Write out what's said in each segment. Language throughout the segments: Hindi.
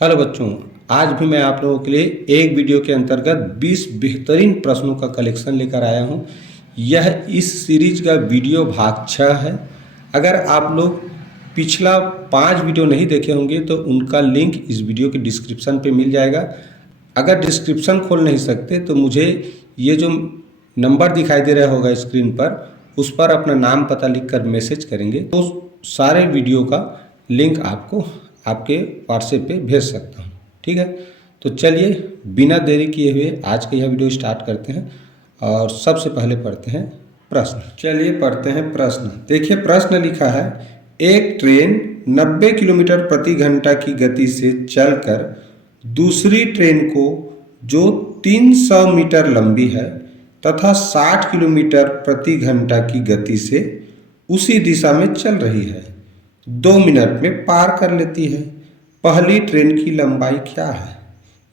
हेलो बच्चों, आज भी मैं आप लोगों के लिए एक वीडियो के अंतर्गत 20 बेहतरीन प्रश्नों का कलेक्शन लेकर आया हूं। यह इस सीरीज का वीडियो भाग 6 है। अगर आप लोग पिछला 5 वीडियो नहीं देखे होंगे तो उनका लिंक इस वीडियो के डिस्क्रिप्शन पे मिल जाएगा। अगर डिस्क्रिप्शन खोल नहीं सकते तो मुझे ये जो नंबर दिखाई दे रहा होगा स्क्रीन पर, उस पर अपना नाम पता लिखकर मैसेज करेंगे तो सारे वीडियो का लिंक आपको आपके व्हाट्सएप पे भेज सकता हूँ। ठीक है, तो चलिए बिना देरी किए हुए आज का यह वीडियो स्टार्ट करते हैं और सबसे पहले पढ़ते हैं प्रश्न। चलिए पढ़ते हैं प्रश्न। देखिए प्रश्न लिखा है, एक ट्रेन 90 किलोमीटर प्रति घंटा की गति से चलकर दूसरी ट्रेन को जो 300 मीटर लंबी है तथा 60 किलोमीटर प्रति घंटा की गति से उसी दिशा में चल रही है, 2 मिनट में पार कर लेती है। पहली ट्रेन की लंबाई क्या है?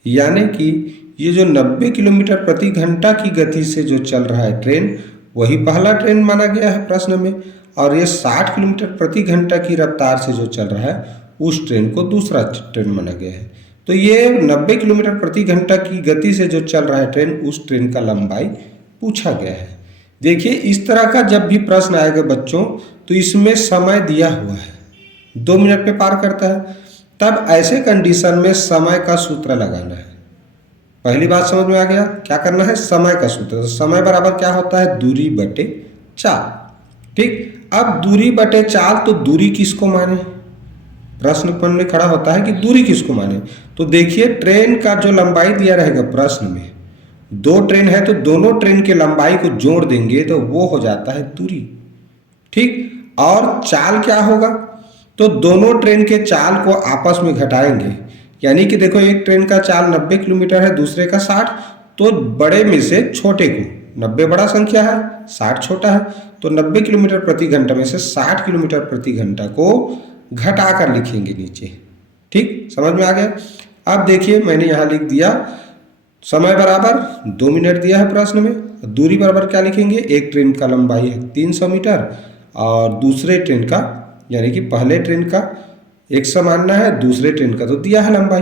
यानी कि ये जो 90 किलोमीटर प्रति घंटा की गति से जो चल रहा है ट्रेन, वही पहला ट्रेन माना गया है प्रश्न में, और ये 60 किलोमीटर प्रति घंटा की रफ्तार से जो चल रहा है उस ट्रेन को दूसरा ट्रेन माना गया है। तो ये 90 किलोमीटर प्रति घंटा की गति से जो चल रहा है ट्रेन, उस ट्रेन का लंबाई पूछा गया है। देखिए इस तरह का जब भी प्रश्न आएगा बच्चों तो इसमें समय दिया हुआ है, 2 मिनट में पार करता है, तब ऐसे कंडीशन में समय का सूत्र लगाना है। पहली बात समझ में आ गया, क्या करना है? समय का सूत्र। तो समय बराबर क्या होता है? दूरी बटे चाल। ठीक, अब दूरी बटे चाल, तो दूरी किसको माने? प्रश्न में खड़ा होता है कि दूरी किसको माने। तो देखिए ट्रेन का जो लंबाई दिया रहेगा प्रश्न में, 2 ट्रेन है तो दोनों ट्रेन के लंबाई को जोड़ देंगे तो वो हो जाता है दूरी। ठीक, और चाल क्या होगा? तो दोनों ट्रेन के चाल को आपस में घटाएंगे, यानी कि देखो एक ट्रेन का चाल 90 किलोमीटर है, दूसरे का 60, तो बड़े में से छोटे को, 90 बड़ा संख्या है, 60 छोटा है, तो 90 किलोमीटर प्रति घंटा में से 60 किलोमीटर प्रति घंटा को घटा कर लिखेंगे नीचे। ठीक, समझ में आ गया? अब देखिए मैंने यहाँ लिख दिया, समय बराबर 2 मिनट दिया है प्रश्न में, दूरी बराबर क्या लिखेंगे? एक ट्रेन का लंबाई है 300 मीटर और दूसरे ट्रेन का, यानी कि पहले ट्रेन का 100 मानना है, दूसरे ट्रेन का तो दिया है लंबाई।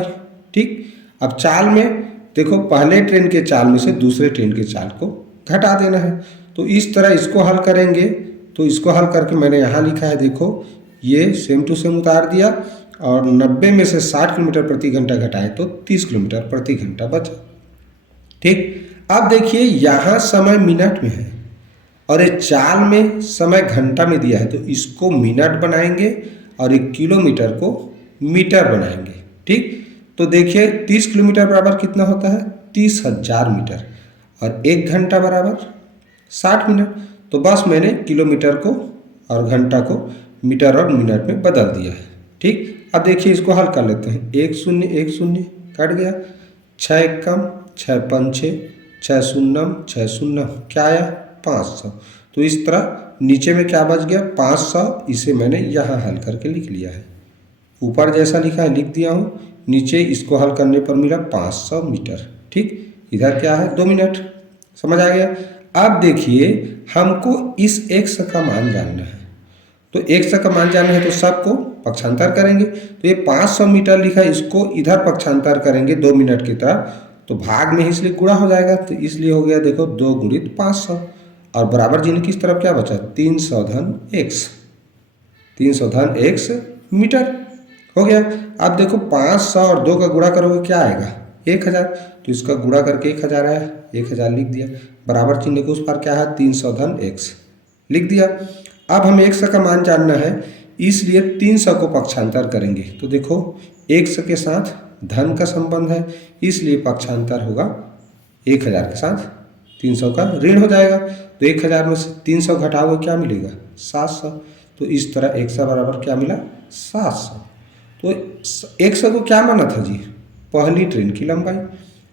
ठीक, अब चाल में देखो पहले ट्रेन के चाल में से दूसरे ट्रेन के चाल को घटा देना है। तो इस तरह इसको हल करेंगे, तो इसको हल करके मैंने यहाँ लिखा है, देखो ये सेम टू सेम उतार दिया और 90 में से 60 किलोमीटर प्रति घंटा घटाए तो 30 किलोमीटर प्रति घंटा बचा। ठीक, अब देखिए यहाँ समय मिनट में है और ये चाल में समय घंटा में दिया है, तो इसको मिनट बनाएंगे और 1 किलोमीटर को मीटर बनाएंगे। ठीक, तो देखिए 30 किलोमीटर बराबर कितना होता है? 30,000 मीटर, और 1 घंटा बराबर 60 मिनट। तो बस मैंने किलोमीटर को और घंटा को मीटर और मिनट में बदल दिया है। ठीक, अब देखिए इसको हल कर लेते हैं। 1 0 1 0 कट गया, 6 1 कम 6 5 6 6 0 6 0 क्या आया? 500। तो इस तरह नीचे में क्या बच गया? 500। इसे मैंने यहाँ हल करके लिख लिया है, ऊपर जैसा लिखा है लिख दिया हूँ, नीचे इसको हल करने पर मिला 500 मीटर। ठीक, इधर क्या है? 2 मिनट। समझ आ गया? अब देखिए हमको इस x का मान जानना है, तो x का मान जानना है तो सबको पक्षांतर करेंगे। तो ये 500 मीटर लिखा है, इसको इधर पक्षांतर करेंगे 2 मिनट की तरफ, तो भाग में इसलिए गुणा हो जाएगा, तो इसलिए हो गया देखो 2 गुणित 500, और बराबर चिन्ह किस तरफ क्या बचा? 300 धन x, 300 धन x मीटर हो गया। अब देखो 500 और 2 का गुणा करोगे क्या आएगा? 1000, तो इसका गुणा करके 1000 आया, 1000 लिख दिया, बराबर चिन्ह के उस पर क्या है? 300 धन x लिख दिया। अब हमें x का मान जानना है, इसलिए 300 को पक्षांतर करेंगे, तो देखो x के साथ धन का संबंध है, इसलिए पक्षांतर होगा 1000 के साथ 300 का ऋण हो जाएगा। तो 1000 में से 300 घटाओगे क्या मिलेगा? 700। तो इस तरह x बराबर क्या मिला? 700। तो x को क्या माना था जी? पहली ट्रेन की लंबाई,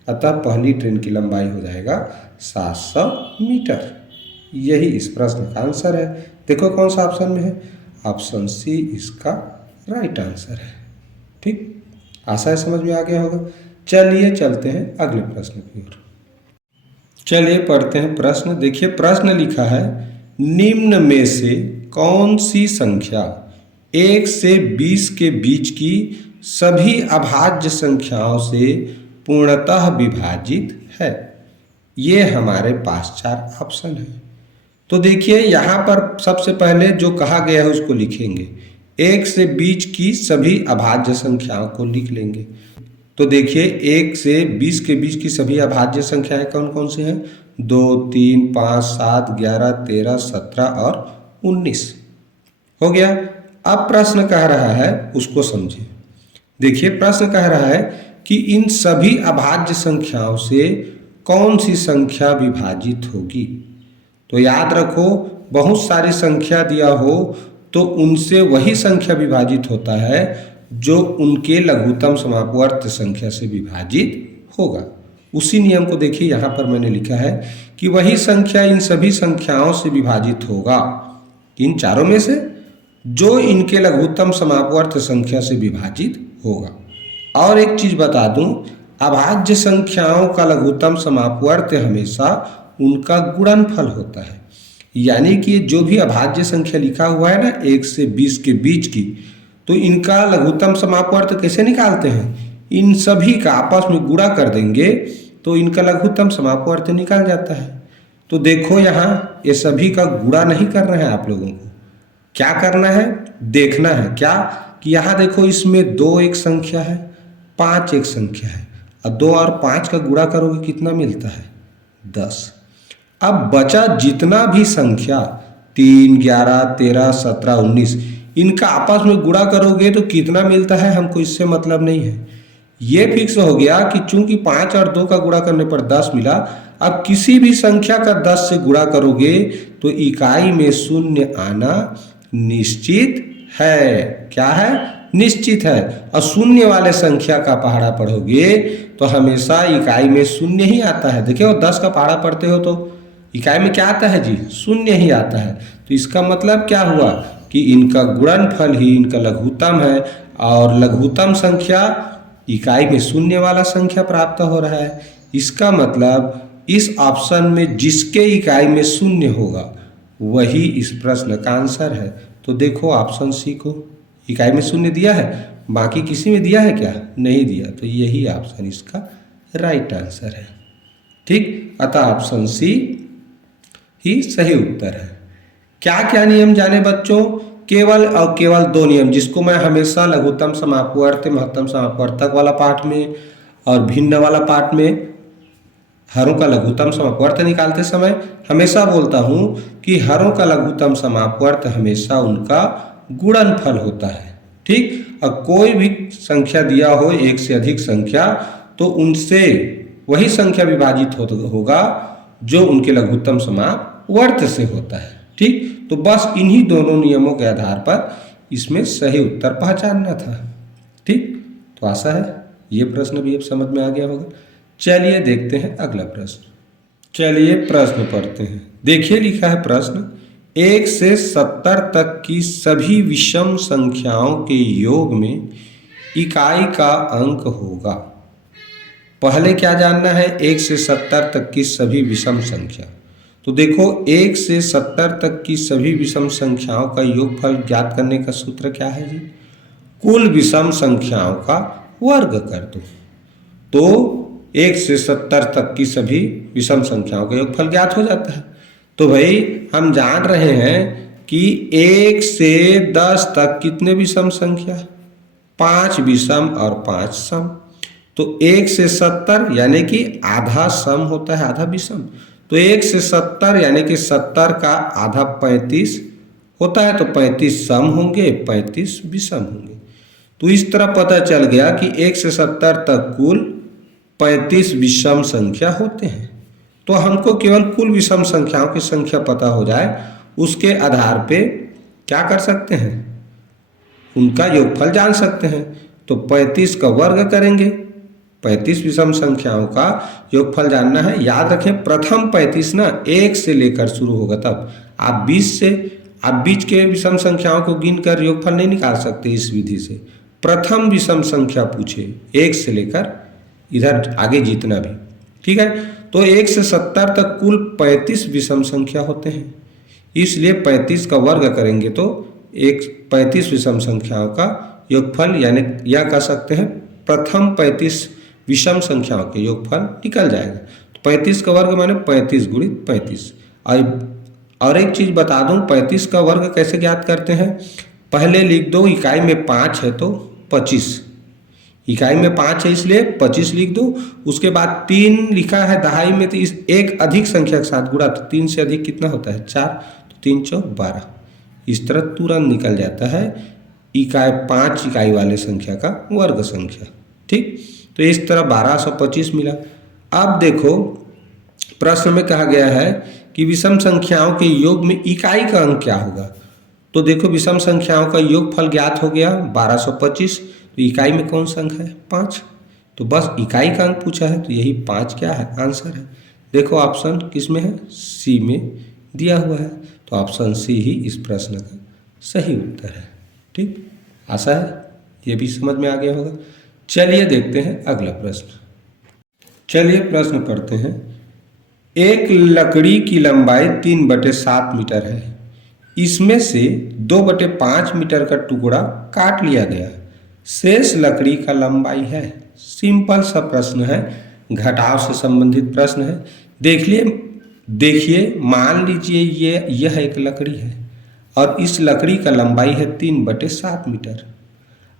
अतः पहली ट्रेन की लंबाई हो जाएगा 700 मीटर। यही इस प्रश्न का आंसर है। देखो कौन सा ऑप्शन में है? ऑप्शन सी इसका राइट आंसर है। ठीक, आशा है समझ में आ गया होगा। चलिए चलते हैं अगले प्रश्न की ओर। चलिए पढ़ते हैं प्रश्न। देखिए प्रश्न लिखा है, निम्न में से कौन सी संख्या 1 से 20 के बीच की सभी अभाज्य संख्याओं से पूर्णतः विभाजित है। ये हमारे पास 4 ऑप्शन है। तो देखिए यहाँ पर सबसे पहले जो कहा गया है उसको लिखेंगे। 1 से 20 की सभी अभाज्य संख्याओं को लिख लेंगे। तो देखिए 1 से 20 के बीच की सभी अभाज्य संख्याएं कौन कौन सी हैं? 2, 3, 5, 7, 11, 13, 17 और 19 हो गया। अब प्रश्न कह रहा है उसको समझें। देखिए प्रश्न कह रहा है कि इन सभी अभाज्य संख्याओं से कौन सी संख्या विभाजित होगी। तो याद रखो, बहुत सारी संख्या दिया हो तो उनसे वही संख्या विभाजित होता है जो उनके लघुत्तम समापवर्त संख्या से विभाजित होगा। उसी नियम को देखिए यहाँ पर मैंने लिखा है कि वही संख्या इन सभी संख्याओं से विभाजित होगा, इन चारों में से, जो इनके लघुत्तम समापवर्त संख्या से विभाजित होगा। और एक चीज बता दूं, अभाज्य संख्याओं का लघुत्तम समापवर्त हमेशा उनका गुणनफल होता है। यानी कि जो भी अभाज्य संख्या लिखा हुआ है ना 1 से 20 के बीच की, तो इनका लघुत्तम समापवर्त कैसे निकालते हैं? इन सभी का आपस में गुणा कर देंगे तो इनका लघुत्तम समापवर्त निकल जाता है। तो देखो यहाँ ये सभी का गुणा नहीं करना है आप लोगों को, क्या करना है? देखना है क्या कि यहाँ देखो इसमें 2 एक संख्या है, 5 एक संख्या है, और 2 और 5 का गुणा करोगे कितना मिलता है? 10। अब बचा जितना भी संख्या 3, 11, 13, 17, 19 इनका आपस में गुणा करोगे तो कितना मिलता है हमको इससे मतलब नहीं है। ये फिक्स हो गया कि चूंकि 5 और 2 का गुणा करने पर 10 मिला, अब किसी भी संख्या का 10 से गुणा करोगे तो इकाई में शून्य आना निश्चित है। क्या है? निश्चित है। और शून्य वाले संख्या का पहाड़ा पढ़ोगे तो हमेशा इकाई में शून्य ही आता है। देखिए 10 का पहाड़ा पढ़ते हो तो इकाई में क्या आता है जी? शून्य ही आता है। तो इसका मतलब क्या हुआ कि इनका गुणनफल ही इनका लघुत्तम है, और लघुत्तम संख्या इकाई में शून्य वाला संख्या प्राप्त हो रहा है। इसका मतलब इस ऑप्शन में जिसके इकाई में शून्य होगा वही इस प्रश्न का आंसर है। तो देखो ऑप्शन सी को इकाई में शून्य दिया है, बाकी किसी में दिया है क्या? नहीं दिया। तो यही ऑप्शन इसका राइट आंसर है। ठीक, अतः ऑप्शन सी ही सही उत्तर है। क्या क्या नियम जाने बच्चों? केवल और केवल 2 नियम, जिसको मैं हमेशा लघुत्तम समापवर्त महत्तम समापवर्तक वाला पाठ में और भिन्न वाला पाठ में हरों का लघुत्तम समापवर्त निकालते समय हमेशा बोलता हूँ कि हरों का लघुत्तम समापवर्त हमेशा उनका गुणनफल होता है। ठीक, और कोई भी संख्या दिया हो 1 से अधिक संख्या, तो उनसे वही संख्या विभाजित होगा जो उनके लघुत्तम समापवर्त से होता है। ठीक, तो बस इन्हीं दोनों नियमों के आधार पर इसमें सही उत्तर पहचानना था। ठीक, तो आशा है ये प्रश्न भी अब समझ में आ गया होगा। चलिए देखते हैं अगला प्रश्न। चलिए प्रश्न पढ़ते हैं। देखिए लिखा है प्रश्न, 1 से 70 तक की सभी विषम संख्याओं के योग में इकाई का अंक होगा। पहले क्या जानना है? 1 से 70 तक की सभी विषम संख्या। तो देखो 1 से 70 तक की सभी विषम संख्याओं का योगफल ज्ञात करने का सूत्र क्या है जी? कुल विषम संख्याओं का वर्ग कर दो। तो 1 से 70 तक की सभी विषम संख्याओं का योगफल ज्ञात हो जाता है। तो भाई हम जान रहे हैं कि 1 से 10 तक कितने विषम संख्या? 5 विषम और 5 सम। तो 1 से 70 यानी कि आधा सम होता है, आधा विषम। तो 1 से 70 यानी कि 70 का आधा 35 होता है, तो 35 सम होंगे, 35 विषम होंगे। तो इस तरह पता चल गया कि 1 से 70 तक कुल 35 विषम संख्या होते हैं। तो हमको केवल कुल विषम संख्याओं की संख्या पता हो जाए, उसके आधार पे क्या कर सकते हैं? उनका योगफल जान सकते हैं। तो 35 का वर्ग करेंगे, 35 विषम संख्याओं का योगफल जानना है। याद रखें प्रथम 35 ना 1 से लेकर शुरू होगा, तब आप 20 से आप बीच के विषम संख्याओं को गिनकर योगफल नहीं निकाल सकते इस विधि से। प्रथम विषम संख्या पूछे 1 से लेकर इधर आगे जितना भी। ठीक है, तो 1 से 70 तक कुल 35 विषम संख्या होते हैं, इसलिए 35 का वर्ग करेंगे तो एक 35 विषम संख्याओं का योगफल यानी या कह सकते हैं प्रथम 35 विषम संख्याओं के योगफल निकल जाएगा। तो 35 का वर्ग माने 35 गुणित 35। और एक चीज़ बता दूं, 35 का वर्ग कैसे ज्ञात करते हैं, पहले लिख दो इकाई में 5 है तो 25, इकाई में 5 है इसलिए 25 लिख दो। उसके बाद 3 लिखा है दहाई में तो इस एक अधिक संख्या के साथ गुणा, तो 3 से अधिक कितना होता है 4, तो 3 चौक 12। इस तरह तुरंत निकल जाता है इकाई 5 इकाई वाले संख्या का वर्ग संख्या। ठीक, तो इस तरह 1225 मिला। अब देखो प्रश्न में कहा गया है कि विषम संख्याओं के योग में इकाई का अंक क्या होगा। तो देखो विषम संख्याओं का योगफल ज्ञात हो गया 1225, तो इकाई में कौन सा अंक है 5, तो बस इकाई का अंक पूछा है तो यही 5 क्या है आंसर है। देखो ऑप्शन किस में है, सी में दिया हुआ है, तो ऑप्शन सी ही इस प्रश्न का सही उत्तर है। ठीक, आशा है ये भी समझ में आ गया होगा। चलिए देखते हैं अगला प्रश्न। चलिए प्रश्न पढ़ते हैं। एक लकड़ी की लंबाई 3/7 मीटर है, इसमें से 2/5 मीटर का टुकड़ा काट लिया गया, शेष लकड़ी का लंबाई है। सिंपल सा प्रश्न है, घटाव से संबंधित प्रश्न है। देखिए मान लीजिए यह एक लकड़ी है और इस लकड़ी का लंबाई है 3/7 मीटर।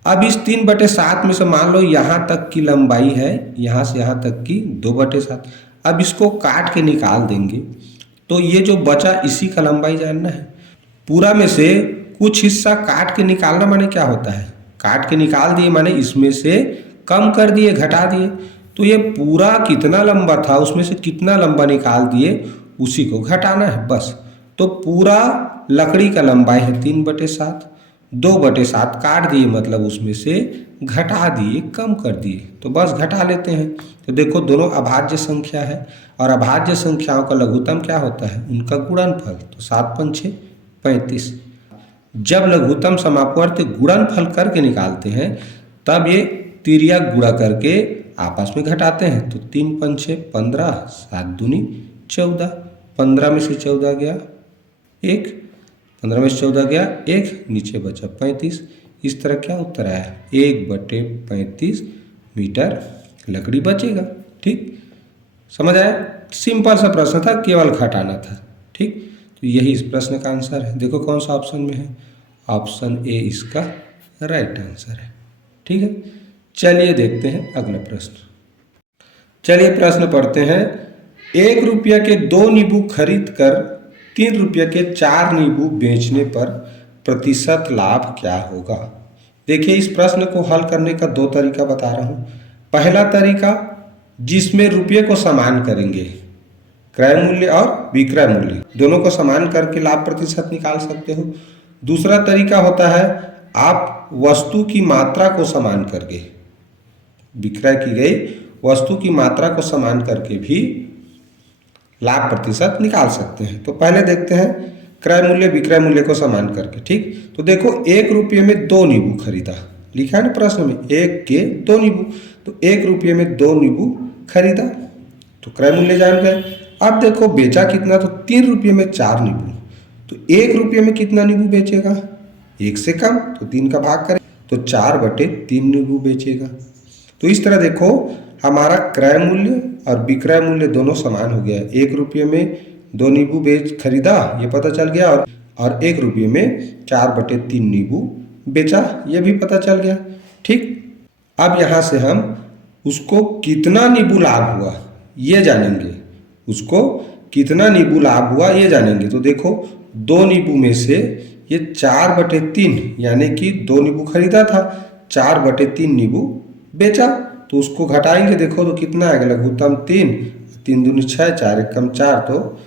अब इस 3/7 में से मान लो यहाँ तक की लंबाई है, यहाँ से यहाँ तक की 2/7। अब इसको काट के निकाल देंगे तो ये जो बचा इसी का लंबाई जानना है। पूरा में से कुछ हिस्सा काट के निकालना माने क्या होता है, काट के निकाल दिए माने इसमें से कम कर दिए, घटा दिए। तो ये पूरा कितना लंबा था उसमें से कितना लंबा निकाल दिए उसी को घटाना है बस। तो पूरा लकड़ी का लंबाई है 3/7, 2/7 काट दिए मतलब उसमें से घटा दिए, कम कर दिए, तो बस घटा लेते हैं। तो देखो दोनों अभाज्य संख्या है और अभाज्य संख्याओं का लघुत्तम क्या होता है, उनका गुणनफल। तो 7 × 5 = 35। जब लघुत्तम समापवर्ती गुणनफल करके निकालते हैं तब ये तिर्यक गुणा करके आपस में घटाते हैं। तो 3 × 5 = 15, 7 दूनी 14, 15 में से 14 गया 1, 15 में से 14 गया 1, नीचे बचा 35। इस तरह क्या उत्तर आया, 1/35 मीटर लकड़ी बचेगा। ठीक, समझ आया, सिंपल सा प्रश्न था, केवल घटाना था। ठीक, तो यही इस प्रश्न का आंसर है। देखो कौन सा ऑप्शन में है, ऑप्शन ए इसका राइट आंसर है। ठीक है, चलिए देखते हैं अगला प्रश्न। चलिए प्रश्न पढ़ते हैं। 1 रुपया के 2 नींबू खरीद कर 3 रुपये के 4 नींबू बेचने पर प्रतिशत लाभ क्या होगा। देखिए इस प्रश्न को हल करने का 2 तरीका बता रहा हूँ। पहला तरीका जिसमें रुपये को समान करेंगे, क्रय मूल्य और विक्रय मूल्य दोनों को समान करके लाभ प्रतिशत निकाल सकते हो। दूसरा तरीका होता है आप वस्तु की मात्रा को समान करके, विक्रय की गई वस्तु की मात्रा को समान करके भी लाभ प्रतिशत निकाल सकते हैं। तो पहले देखते हैं क्रय मूल्य विक्रय मूल्य को समान करके। ठीक, तो देखो 1 रुपये में 2 नींबू खरीदा, लिखा है ना प्रश्न में 1 के 2 नींबू, तो 1 रुपये में 2 नींबू खरीदा तो क्रय मूल्य जान गए। अब देखो बेचा कितना, तो 3 रुपये में 4 नींबू, तो 1 रुपये में कितना नींबू बेचेगा, 1 से कम, तो 3 का भाग करें तो 4/3 नींबू बेचेगा। तो इस तरह देखो हमारा क्रय मूल्य और विक्रय मूल्य दोनों समान हो गया। 1 रुपये में 2 नींबू खरीदा ये पता चल गया, और 1 रुपये में 4/3 नींबू बेचा ये भी पता चल गया। ठीक, अब यहाँ से हम उसको कितना नींबू लाभ हुआ ये जानेंगे, उसको कितना नींबू लाभ हुआ ये जानेंगे। तो देखो 2 नींबू में से ये 4/3 यानी कि 2 नींबू खरीदा था, 4/3 नींबू बेचा, तो उसको घटाएंगे। देखो तो कितना आएगा, लघुत्तम 3, 3 दूनी 6, 4 एकम 4, तो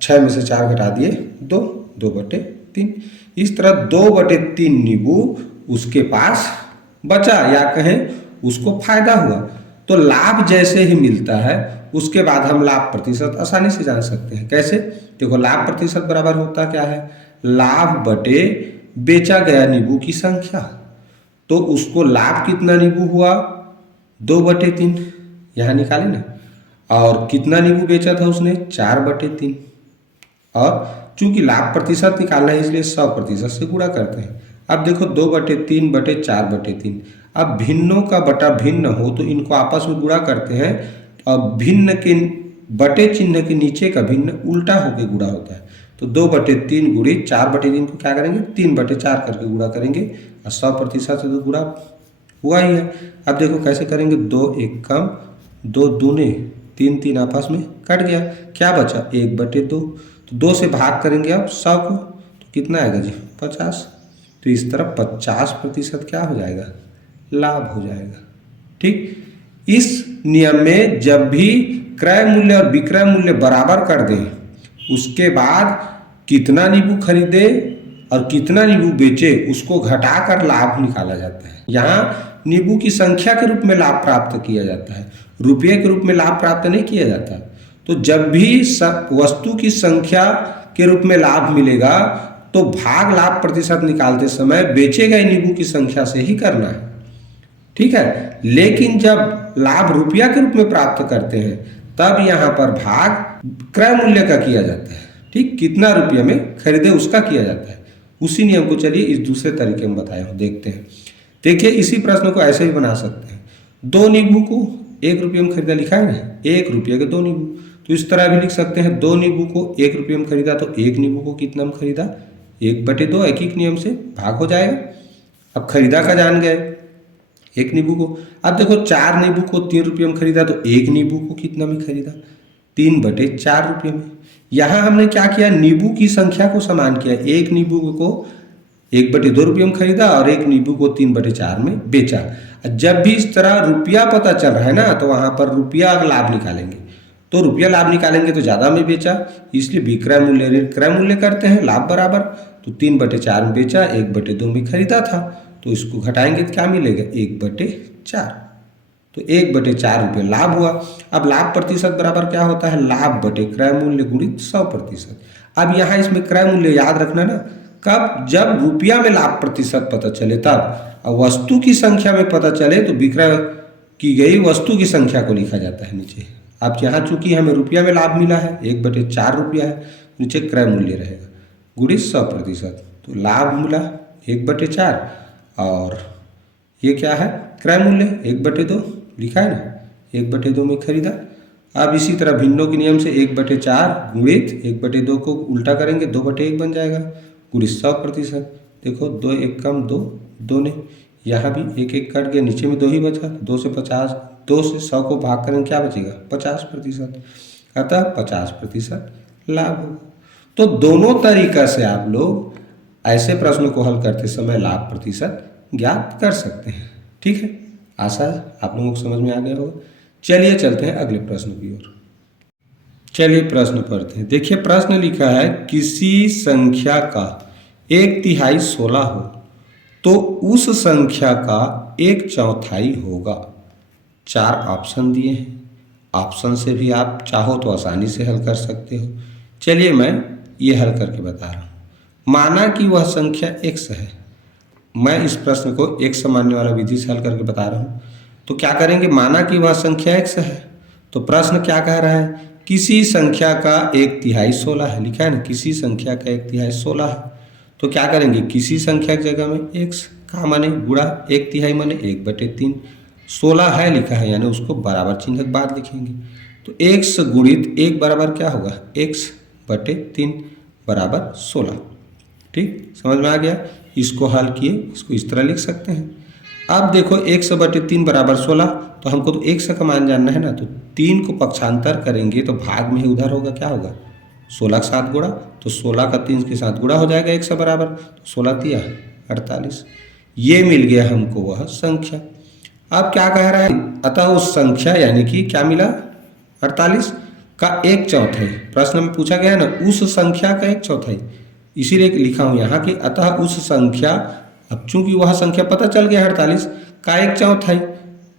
6 में से 4 घटा दिए 2, 2/3। इस तरह 2/3 नींबू उसके पास बचा या कहें उसको फायदा हुआ। तो लाभ जैसे ही मिलता है उसके बाद हम लाभ प्रतिशत आसानी से जान सकते हैं। कैसे, देखो लाभ प्रतिशत बराबर होता क्या है, लाभ बटे बेचा गया नींबू की संख्या। तो उसको लाभ कितना नींबू हुआ 2/3 यहाँ निकाले ना, और कितना नींबू बेचा था उसने 4/3, और चूंकि लाभ प्रतिशत निकालना है इसलिए 100% से गुणा करते हैं। अब देखो 2/3/4/3। अब भिन्नों का बटा भिन्न हो तो इनको आपस में गुणा करते हैं और भिन्न के बटे चिन्ह के नीचे का भिन्न उल्टा होकर गुणा होता है। तो 2/3 गुणित 4/3 को क्या करेंगे 3/4 करके गुणा करेंगे और 100% से तो गुणा हुआ ही है। अब देखो कैसे करेंगे 2 1 कम 2 दूने 3 3 आपस में कट गया, क्या बचा 1/2। तो 2 से भाग करेंगे अब 100 को तो कितना आएगा जी 50। तो इस तरह 50% क्या हो जाएगा लाभ हो जाएगा। ठीक, इस नियम में जब भी क्रय मूल्य और विक्रय मूल्य बराबर कर दें उसके बाद कितना नींबू खरीदे और कितना नींबू बेचे उसको घटाकर लाभ निकाला जाता है। यहाँ नींबू की संख्या के रूप में लाभ प्राप्त किया जाता है, रुपये के रूप में लाभ प्राप्त नहीं किया जाता। तो जब भी वस्तु की संख्या के रूप में लाभ मिलेगा तो भाग लाभ प्रतिशत निकालते समय बेचे गए नींबू की संख्या से ही करना है। ठीक है, लेकिन जब लाभ रुपया के रूप में प्राप्त करते हैं तब यहाँ पर भाग क्रय मूल्य का किया जाता है। ठीक, कितना रुपये में खरीदे उसका किया जाता है। उसी नियम को चलिए इस दूसरे तरीके में बताया हूँ, देखते हैं। देखिए इसी प्रश्न को ऐसे भी बना सकते हैं। 2 नींबू को 1 रुपये में खरीदा लिखा है ना, 1 रुपये के 2 नींबू। तो इस तरह भी लिख सकते हैं 2 नींबू को 1 रुपये में खरीदा तो 1 नींबू को कितना में खरीदा 1/2 एक ही नियम से भाग हो जाएगा। अब खरीदा का जान गए 1 नींबू को। अब देखो 4 नींबू को 3 रुपये में खरीदा तो 1 नींबू को कितना में खरीदा 3/4 रुपये में। यहाँ हमने क्या किया नींबू की संख्या को समान किया, 1 नींबू को 1/2 रुपये में खरीदा और 1 नींबू को 3/4 में बेचा। जब भी इस तरह रुपया पता चल रहा है ना तो वहाँ पर रुपया लाभ निकालेंगे। तो रुपया लाभ निकालेंगे तो ज़्यादा में बेचा, इसलिए विक्रय मूल्य ऋण क्रय मूल्य करते हैं लाभ बराबर। तो 3/4 में बेचा, 1/2 में खरीदा था, तो इसको घटाएंगे तो क्या मिलेगा 1/4। तो 1/4 रुपये लाभ हुआ। अब लाभ प्रतिशत बराबर क्या होता है लाभ बटे क्रय मूल्य गुणित 100%। अब यहाँ इसमें क्रय मूल्य याद रखना ना, कब जब रुपया में लाभ प्रतिशत पता चले तब, और वस्तु की संख्या में पता चले तो विक्रय की गई वस्तु की संख्या को लिखा जाता है नीचे। अब यहाँ चूंकि हमें रुपया में लाभ मिला है 1/4 रुपया है, नीचे क्रय मूल्य रहेगा गुणित 100%। तो लाभ मिला 1/4 और ये क्या है क्रय मूल्य 1/2 लिखा है ना, 1/2 में खरीदा। अब इसी तरह भिन्नों के नियम से 1/4 गुणित 1/2 को उल्टा करेंगे 2/1 बन जाएगा गुणित 100%। देखो 2 1 कम 2 2 ने, यहाँ भी 1 1 कट गया, नीचे में 2 ही बचा। 2 से 50 2 से 100 को भाग करेंगे क्या बचेगा 50%। अतः 50% लाभ होगा। तो दोनों तरीका से आप लोग ऐसे प्रश्नों को हल करते समय लाभ प्रतिशत ज्ञात कर सकते हैं। ठीक है, आशा है आप लोगों को समझ में आ गया होगा। चलिए चलते हैं अगले प्रश्न की ओर। चलिए प्रश्न पढ़ते हैं। देखिए प्रश्न लिखा है किसी संख्या का 1/3 16 हो तो उस संख्या का 1/4 होगा। 4 ऑप्शन दिए हैं, ऑप्शन से भी आप चाहो तो आसानी से हल कर सकते हो। चलिए मैं ये हल करके बता रहा हूँ। माना कि वह संख्या x है। मैं इस प्रश्न को एक सामान्य वाला विधि से हल करके बता रहा हूँ। तो क्या करेंगे, माना कि वह संख्या x है तो प्रश्न क्या कह रहा है किसी संख्या का 1/3 16 है, लिखा है ना, किसी संख्या का 1/3 16 है। तो क्या करेंगे किसी संख्या की जगह में x का माने गुणा 1/3 माने 1/3, 16 है लिखा है यानी उसको बराबर चिन्ह के बाद लिखेंगे। तो x गुणित 1 बराबर क्या होगा x/3 बराबर 16। ठीक, समझ में आ गया। इसको हल किए, इसको इस तरह लिख सकते हैं। अब देखो x/3 बराबर 16, तो हमको तो x का मान जानना है ना, तो 3 को पक्षांतर करेंगे तो भाग में ही उधर होगा क्या होगा 16 के साथ गुणा, तो 16 का 3 के साथ गुणा हो जाएगा x बराबर, तो 16 तिया 48। ये मिल गया हमको वह संख्या। अब क्या कह रहा है, अतः उस संख्या यानी कि क्या मिला 48 का 1/4। प्रश्न में पूछा गया है ना उस संख्या का 1/4, इसीलिए लिखा हूँ यहाँ कि अतः उस संख्या, अब चूंकि वह संख्या पता चल गया 48 का 1/4,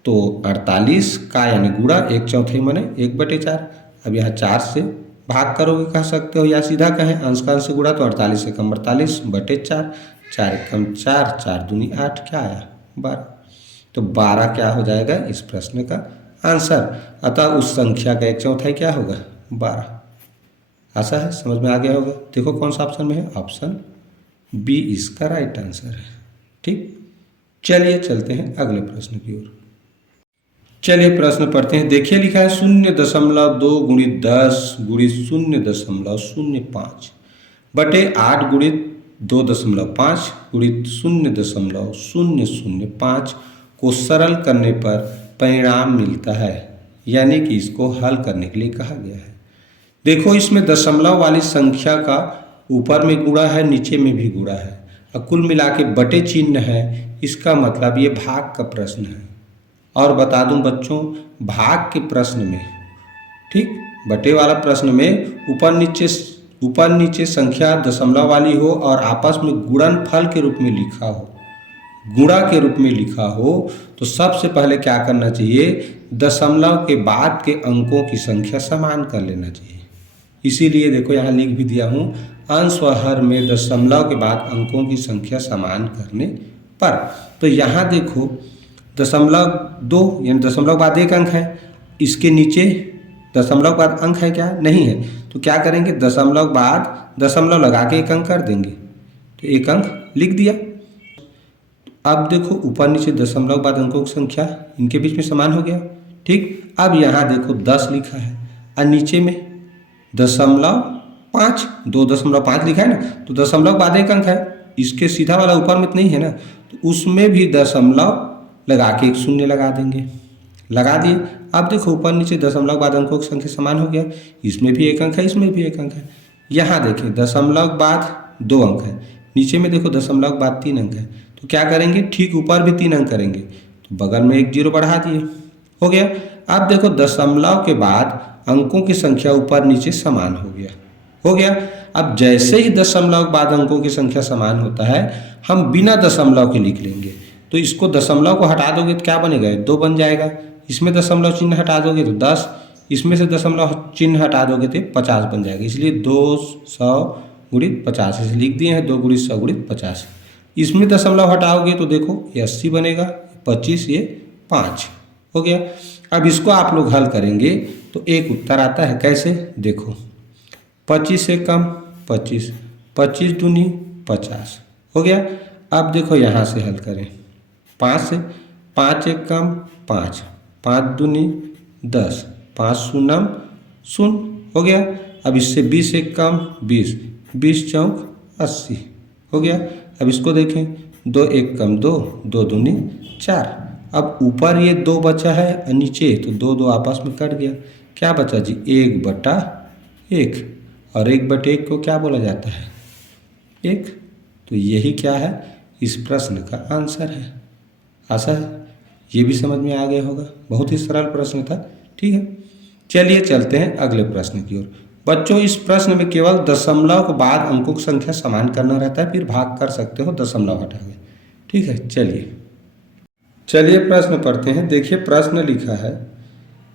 तो 48 का यानी गुणा 1/4 माने 1/4। अब यहाँ 4 से भाग करोगे कह सकते हो या सीधा कहें अंश का अंश से गुणा, तो 48 से कम 48/4, 4 कम 4, 4 दूनी 8, क्या आया 12। तो 12 क्या हो जाएगा इस प्रश्न का आंसर। अतः उस संख्या का 1/4 क्या होगा 12। आशा है समझ में आ गया होगा। देखो कौन सा ऑप्शन में है, ऑप्शन बी इसका राइट आंसर है। ठीक, चलिए चलते हैं अगले प्रश्न की ओर। चलिए प्रश्न पढ़ते हैं। देखिए लिखा है 0.2 गुणित 10 गुणित 0.05 बटे 8 गुणित 2.5 गुणित 0.005 को सरल करने पर परिणाम मिलता है, यानी कि इसको हल करने के लिए कहा गया है। देखो इसमें दशमलव वाली संख्या का ऊपर में गुणा है, नीचे में भी गुणा है और कुल मिला के बटे चिन्ह है। इसका मतलब ये भाग का प्रश्न है। और बता दूं बच्चों, भाग के प्रश्न में, ठीक, बटे वाला प्रश्न में ऊपर नीचे संख्या दशमलव वाली हो और आपस में गुणनफल के रूप में लिखा हो, गुणा के रूप में लिखा हो, तो सबसे पहले क्या करना चाहिए, दशमलव के बाद के अंकों की संख्या समान कर लेना चाहिए। इसीलिए देखो यहाँ लिख भी दिया हूँ, अंश व हर में दशमलव के बाद अंकों की संख्या समान करने पर। तो यहाँ देखो 0.2 यानी दशमलव बाद एक अंक है, इसके नीचे दशमलव बाद अंक है क्या, नहीं है, तो क्या करेंगे, दशमलव बाद दशमलव लगा के एक अंक कर देंगे, तो एक अंक लिख दिया। अब देखो ऊपर नीचे दशमलव बाद अंकों की संख्या इनके बीच में समान हो गया। ठीक, अब यहाँ देखो 10 लिखा है और नीचे में 0.5 2.5 लिखा है ना, तो दशमलव बाद एक अंक है, इसके सीधा वाला ऊपर में तो नहीं है ना, तो उसमें भी दशमलव लगा के एक शून्य लगा देंगे, लगा दिए। अब देखो ऊपर नीचे दशमलव बाद अंकों की संख्या समान हो गया, इसमें भी एक अंक है, इसमें भी एक अंक है। यहाँ देखें दशमलव बाद 2 अंक है, नीचे में देखो दशमलव बाद 3 अंक है, तो क्या करेंगे, ठीक ऊपर भी 3 अंक करेंगे, तो बगल में एक 0 बढ़ा दिए, हो गया। अब देखो दशमलव के बाद अंकों की संख्या ऊपर नीचे समान हो गया, हो गया। अब जैसे ही दशमलव बाद अंकों की संख्या समान होता है, हम बिना दशमलव के लिख लेंगे। तो इसको दशमलव को हटा दोगे तो क्या बनेगा, 2 बन जाएगा। इसमें दशमलव चिन्ह हटा दोगे तो 10, इसमें से दशमलव चिन्ह हटा दोगे तो 50 बन जाएगा। इसलिए 200 गुणित 50 इसे लिख दिए हैं, 2 गुणित 100 गुणित 50। इसमें दशमलव हटाओगे तो देखो ये 80 बनेगा, 25 ये 5 हो गया। अब इसको आप लोग हल करेंगे तो एक उत्तर आता है, कैसे, देखो 25 से कम 25, 25 दूनी 50 हो गया। अब देखो यहाँ से हल करें, 5 से 5 एक कम 5, 5 दूनी 10, 5 शून्यम शून्य हो गया। अब इससे 20 एक कम 20, 20 चौक 80 हो गया। अब इसको देखें, 2 एक कम 2, 2 दूनी 4। अब ऊपर ये 2 बचा है और नीचे तो 2 2 आपस में कट गया, क्या बचा जी, 1/1, और 1/1 को क्या बोला जाता है, 1। तो यही क्या है, इस प्रश्न का आंसर है। आशा है ये भी समझ में आ गया होगा, बहुत ही सरल प्रश्न था। ठीक है, चलिए चलते हैं अगले प्रश्न की ओर। बच्चों इस प्रश्न में केवल दशमलव के बाद अंकों की संख्या समान करना रहता है, फिर भाग कर सकते हो दशमलव हटा के। ठीक है, चलिए प्रश्न पढ़ते हैं। देखिए प्रश्न लिखा है,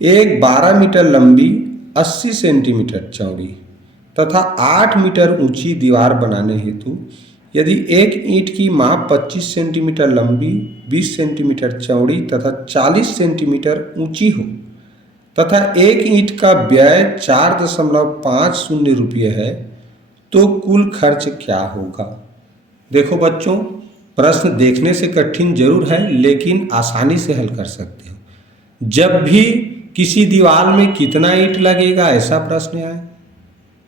एक 12 मीटर लंबी 80 सेंटीमीटर चौड़ी तथा 8 मीटर ऊंची दीवार बनाने हेतु यदि एक ईंट की माप 25 सेंटीमीटर लंबी, 20 सेंटीमीटर चौड़ी तथा 40 सेंटीमीटर ऊंची हो तथा एक ईंट का व्यय 4.50 रुपये है, तो कुल खर्च क्या होगा। देखो बच्चों, प्रश्न देखने से कठिन जरूर है लेकिन आसानी से हल कर सकते हो। जब भी किसी दीवार में कितना ईंट लगेगा ऐसा प्रश्न आए,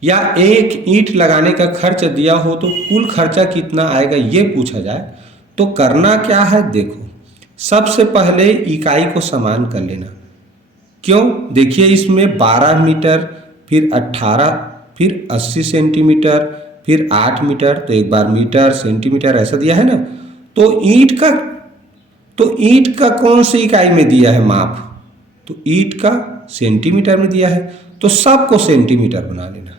या एक ईंट लगाने का खर्च दिया हो तो कुल खर्चा कितना आएगा ये पूछा जाए, तो करना क्या है, देखो सबसे पहले इकाई को समान कर लेना। क्यों, देखिए इसमें 12 मीटर, फिर 18, फिर 80 सेंटीमीटर, फिर 8 मीटर, तो एक बार मीटर सेंटीमीटर ऐसा दिया है ना। तो ईंट का कौन सी इकाई में दिया है माप, तो ईंट का सेंटीमीटर में दिया है, तो सबको सेंटीमीटर बना लेना।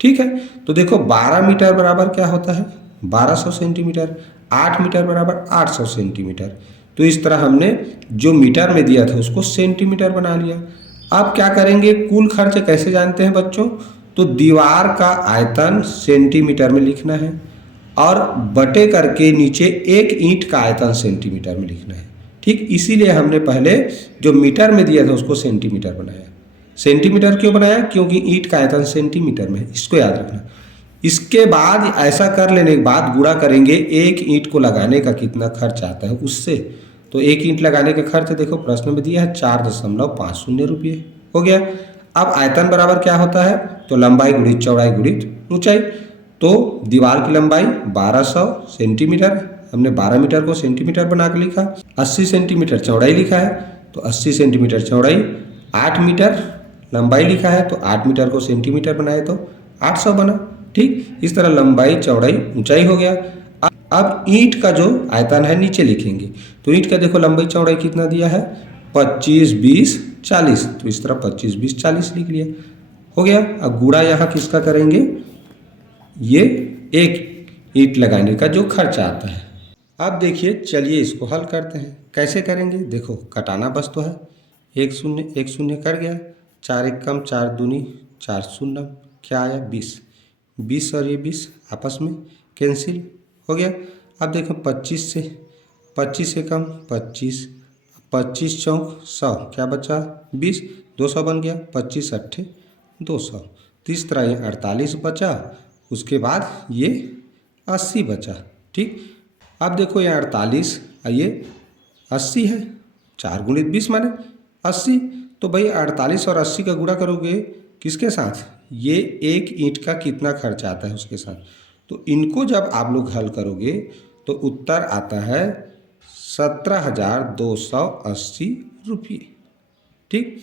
ठीक है, तो देखो 12 मीटर बराबर क्या होता है, 1200 सेंटीमीटर, 8 मीटर बराबर 800 सेंटीमीटर। तो इस तरह हमने जो मीटर में दिया था उसको सेंटीमीटर बना लिया। अब क्या करेंगे, कुल खर्च कैसे जानते हैं बच्चों, तो दीवार का आयतन सेंटीमीटर में लिखना है और बटे करके नीचे एक ईंट का आयतन सेंटीमीटर में लिखना है। ठीक, इसीलिए हमने पहले जो मीटर में दिया था उसको सेंटीमीटर बनाया। सेंटीमीटर क्यों बनाया? क्योंकि ईंट का आयतन सेंटीमीटर में है, इसको याद रखना। इसके बाद ऐसा कर लेने के बाद गुणा करेंगे एक ईंट को लगाने का कितना खर्च आता है उससे। तो एक ईंट लगाने का खर्च देखो प्रश्न में दिया है 4.50 रुपये हो गया। अब आयतन बराबर क्या होता है? तो लंबाई गुणित चौड़ाई गुणित ऊंचाई। तो दीवार की लंबाई 1200 सेंटीमीटर, हमने 12 मीटर को सेंटीमीटर बना के लिखा। 80 सेंटीमीटर चौड़ाई लिखा है, तो 80 सेंटीमीटर चौड़ाई। 8 मीटर लंबाई लिखा है, तो 8 मीटर को सेंटीमीटर बनाए तो 800 बना। ठीक, इस तरह लंबाई चौड़ाई ऊंचाई हो गया। अब ईंट का जो आयतन है नीचे लिखेंगे। तो ईंट का देखो लंबाई चौड़ाई कितना दिया है? 25, 20, 40। तो इस तरह 25, 20, 40 लिख लिया, हो गया। अब गुणा यहाँ किसका करेंगे? ये एक ईंट लगाने का जो खर्च आता है। अब देखिए, चलिए इसको हल करते हैं। कैसे करेंगे? देखो कटाना बस तो है, एक शून्य कट गया, 4 एक कम, 4 दूनी 4 शून्य, क्या आया? 20। 20 और ये 20 आपस में कैंसिल हो गया। अब देखो 25 से कम 25, 25 चौक 100, क्या बचा? 20, 200 बन गया। 25 अट्ठे 200, तीसरा ये 48 बचा, उसके बाद ये 80 बचा। ठीक, अब देखो ये 48 और ये 80 है, 4 गुणित 20 माने 80। तो भाई 48 और 80 का गुणा करोगे किसके साथ? ये एक ईंट का कितना खर्च आता है उसके साथ। तो इनको जब आप लोग हल करोगे तो उत्तर आता है 17,280 रुपये। ठीक,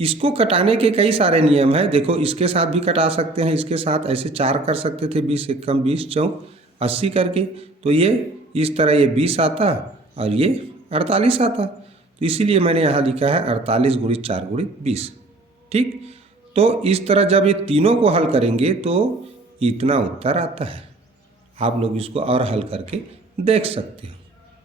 इसको कटाने के कई सारे नियम हैं। देखो इसके साथ भी कटा सकते हैं, इसके साथ ऐसे 4 कर सकते थे, 20 एक कम 20 चौक 80 करके। तो ये इस तरह ये 20 आता और ये 48 आता। तो इसीलिए मैंने यहाँ लिखा है 48 गुणित 4 गुणित 20। ठीक, तो इस तरह जब ये तीनों को हल करेंगे तो इतना उत्तर आता है। आप लोग इसको और हल करके देख सकते हो।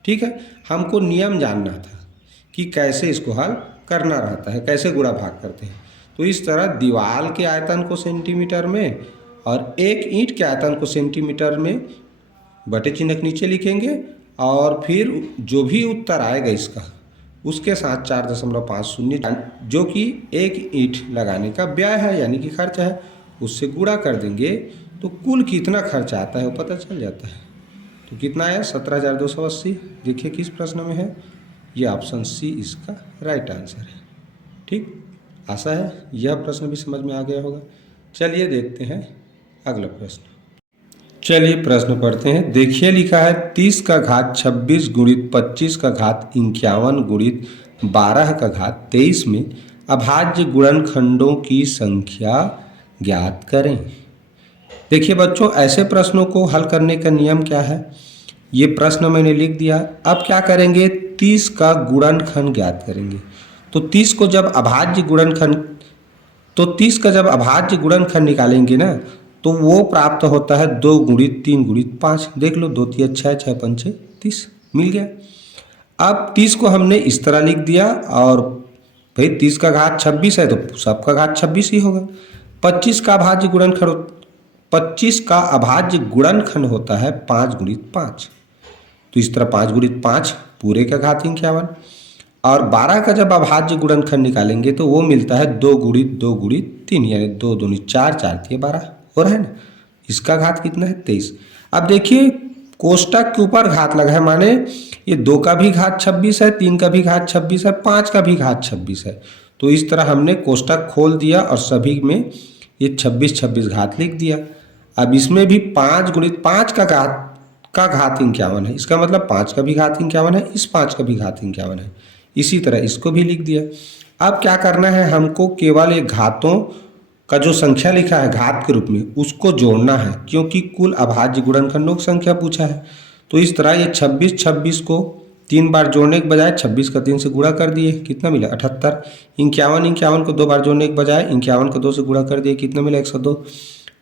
ठीक है, हमको नियम जानना था कि कैसे इसको हल करना रहता है, कैसे गुणा भाग करते हैं। तो इस तरह दीवार के आयतन को सेंटीमीटर में और एक ईंट के आयतन को सेंटीमीटर में बटे चिन्ह नीचे लिखेंगे और फिर जो भी उत्तर आएगा इसका उसके साथ 4.50 जो कि एक ईंट लगाने का व्यय है यानी कि खर्च है, उससे गुणा कर देंगे तो कुल कितना खर्च आता है वो पता चल जाता है। तो कितना आया? 17,280। देखिए किस प्रश्न में है, ये ऑप्शन सी इसका राइट आंसर है। ठीक, आशा है यह प्रश्न भी समझ में आ गया होगा। चलिए देखते हैं अगला प्रश्न। चलिए प्रश्न पढ़ते हैं। देखिए लिखा है 30 का घात 26 गुणित 25 का घात 51 गुणित 12 का घात 23 में अभाज्य गुणनखंडों की संख्या ज्ञात करें। देखिए बच्चों, ऐसे प्रश्नों को हल करने का नियम क्या है, ये प्रश्न मैंने लिख दिया। अब क्या करेंगे? 30 का गुणनखंड ज्ञात करेंगे। तो 30 को जब अभाज्य गुणनखंड निकालेंगे ना तो वो प्राप्त होता है 2 गुणित 3 गुणित 5। देख लो 2 3 6 6 5 6 30 मिल गया। अब 30 को हमने इस तरह लिख दिया और भाई 30 का घात 26 है तो सबका घात 26 ही होगा। 25 का अभाज्य गुणनखंड होता है 5 गुणित 5। तो इस तरह 5 गुणित 5 पूरे का घात 51। और 12 का जब अभाज्य गुणनखंड निकालेंगे तो वो मिलता है 2 गुणित 2 गुणित 3 यानी 2 दूनी 4 4 3 12 हो रहा है ना। इसका घात कितना है? 23। अब देखिए कोष्टक के ऊपर घात लगा है, माने ये 2 का भी घात 26 है, 3 का भी घात 26 है, 5 का भी घात 26 है। तो इस तरह हमने कोष्टक खोल दिया और सभी में ये 26 26 घात लिख दिया। अब इसमें भी 5 गुणित 5 का घात 51 है, इसका मतलब 5 का भी घात 51 है, इस 5 का भी घात 51 है। इसी तरह इसको भी लिख दिया। अब क्या करना है, हमको केवल एक घातों का जो संख्या लिखा है घात के रूप में उसको जोड़ना है, क्योंकि कुल अभाज्य गुणनखंडों की संख्या पूछा है। तो इस तरह ये 26 26 को 3 बार जोड़ने के बजाय 26 का 3 से गुणा कर दिए, कितना मिला? 78। 51 को 2 बार जोड़ने के बजाय 51 को 2 से गुणा कर दिए, कितना मिला? 102।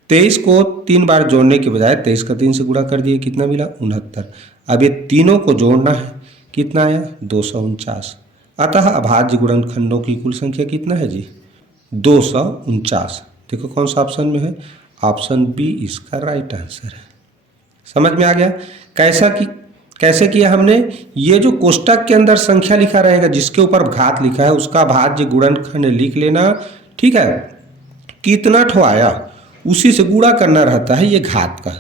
23 को 3 बार जोड़ने के बजाय 23 का 3 से गुणा कर दिए, कितना मिला? 69। अब ये तीनों को जोड़ना है, कितना आया? 249। अतः अभाज्य गुणनखंडों की कुल संख्या कितना है जी? 249। देखो कौन सा ऑप्शन में है? ऑप्शन बी इसका राइट आंसर है। समझ में आ गया कैसे किया हमने? ये जो कोष्टक के अंदर संख्या लिखा रहेगा जिसके ऊपर घात लिखा है उसका भाज्य गुणनखंड लिख लेना, ठीक है। कितना ठो आया उसी से गुणा करना रहता है, ये घात का।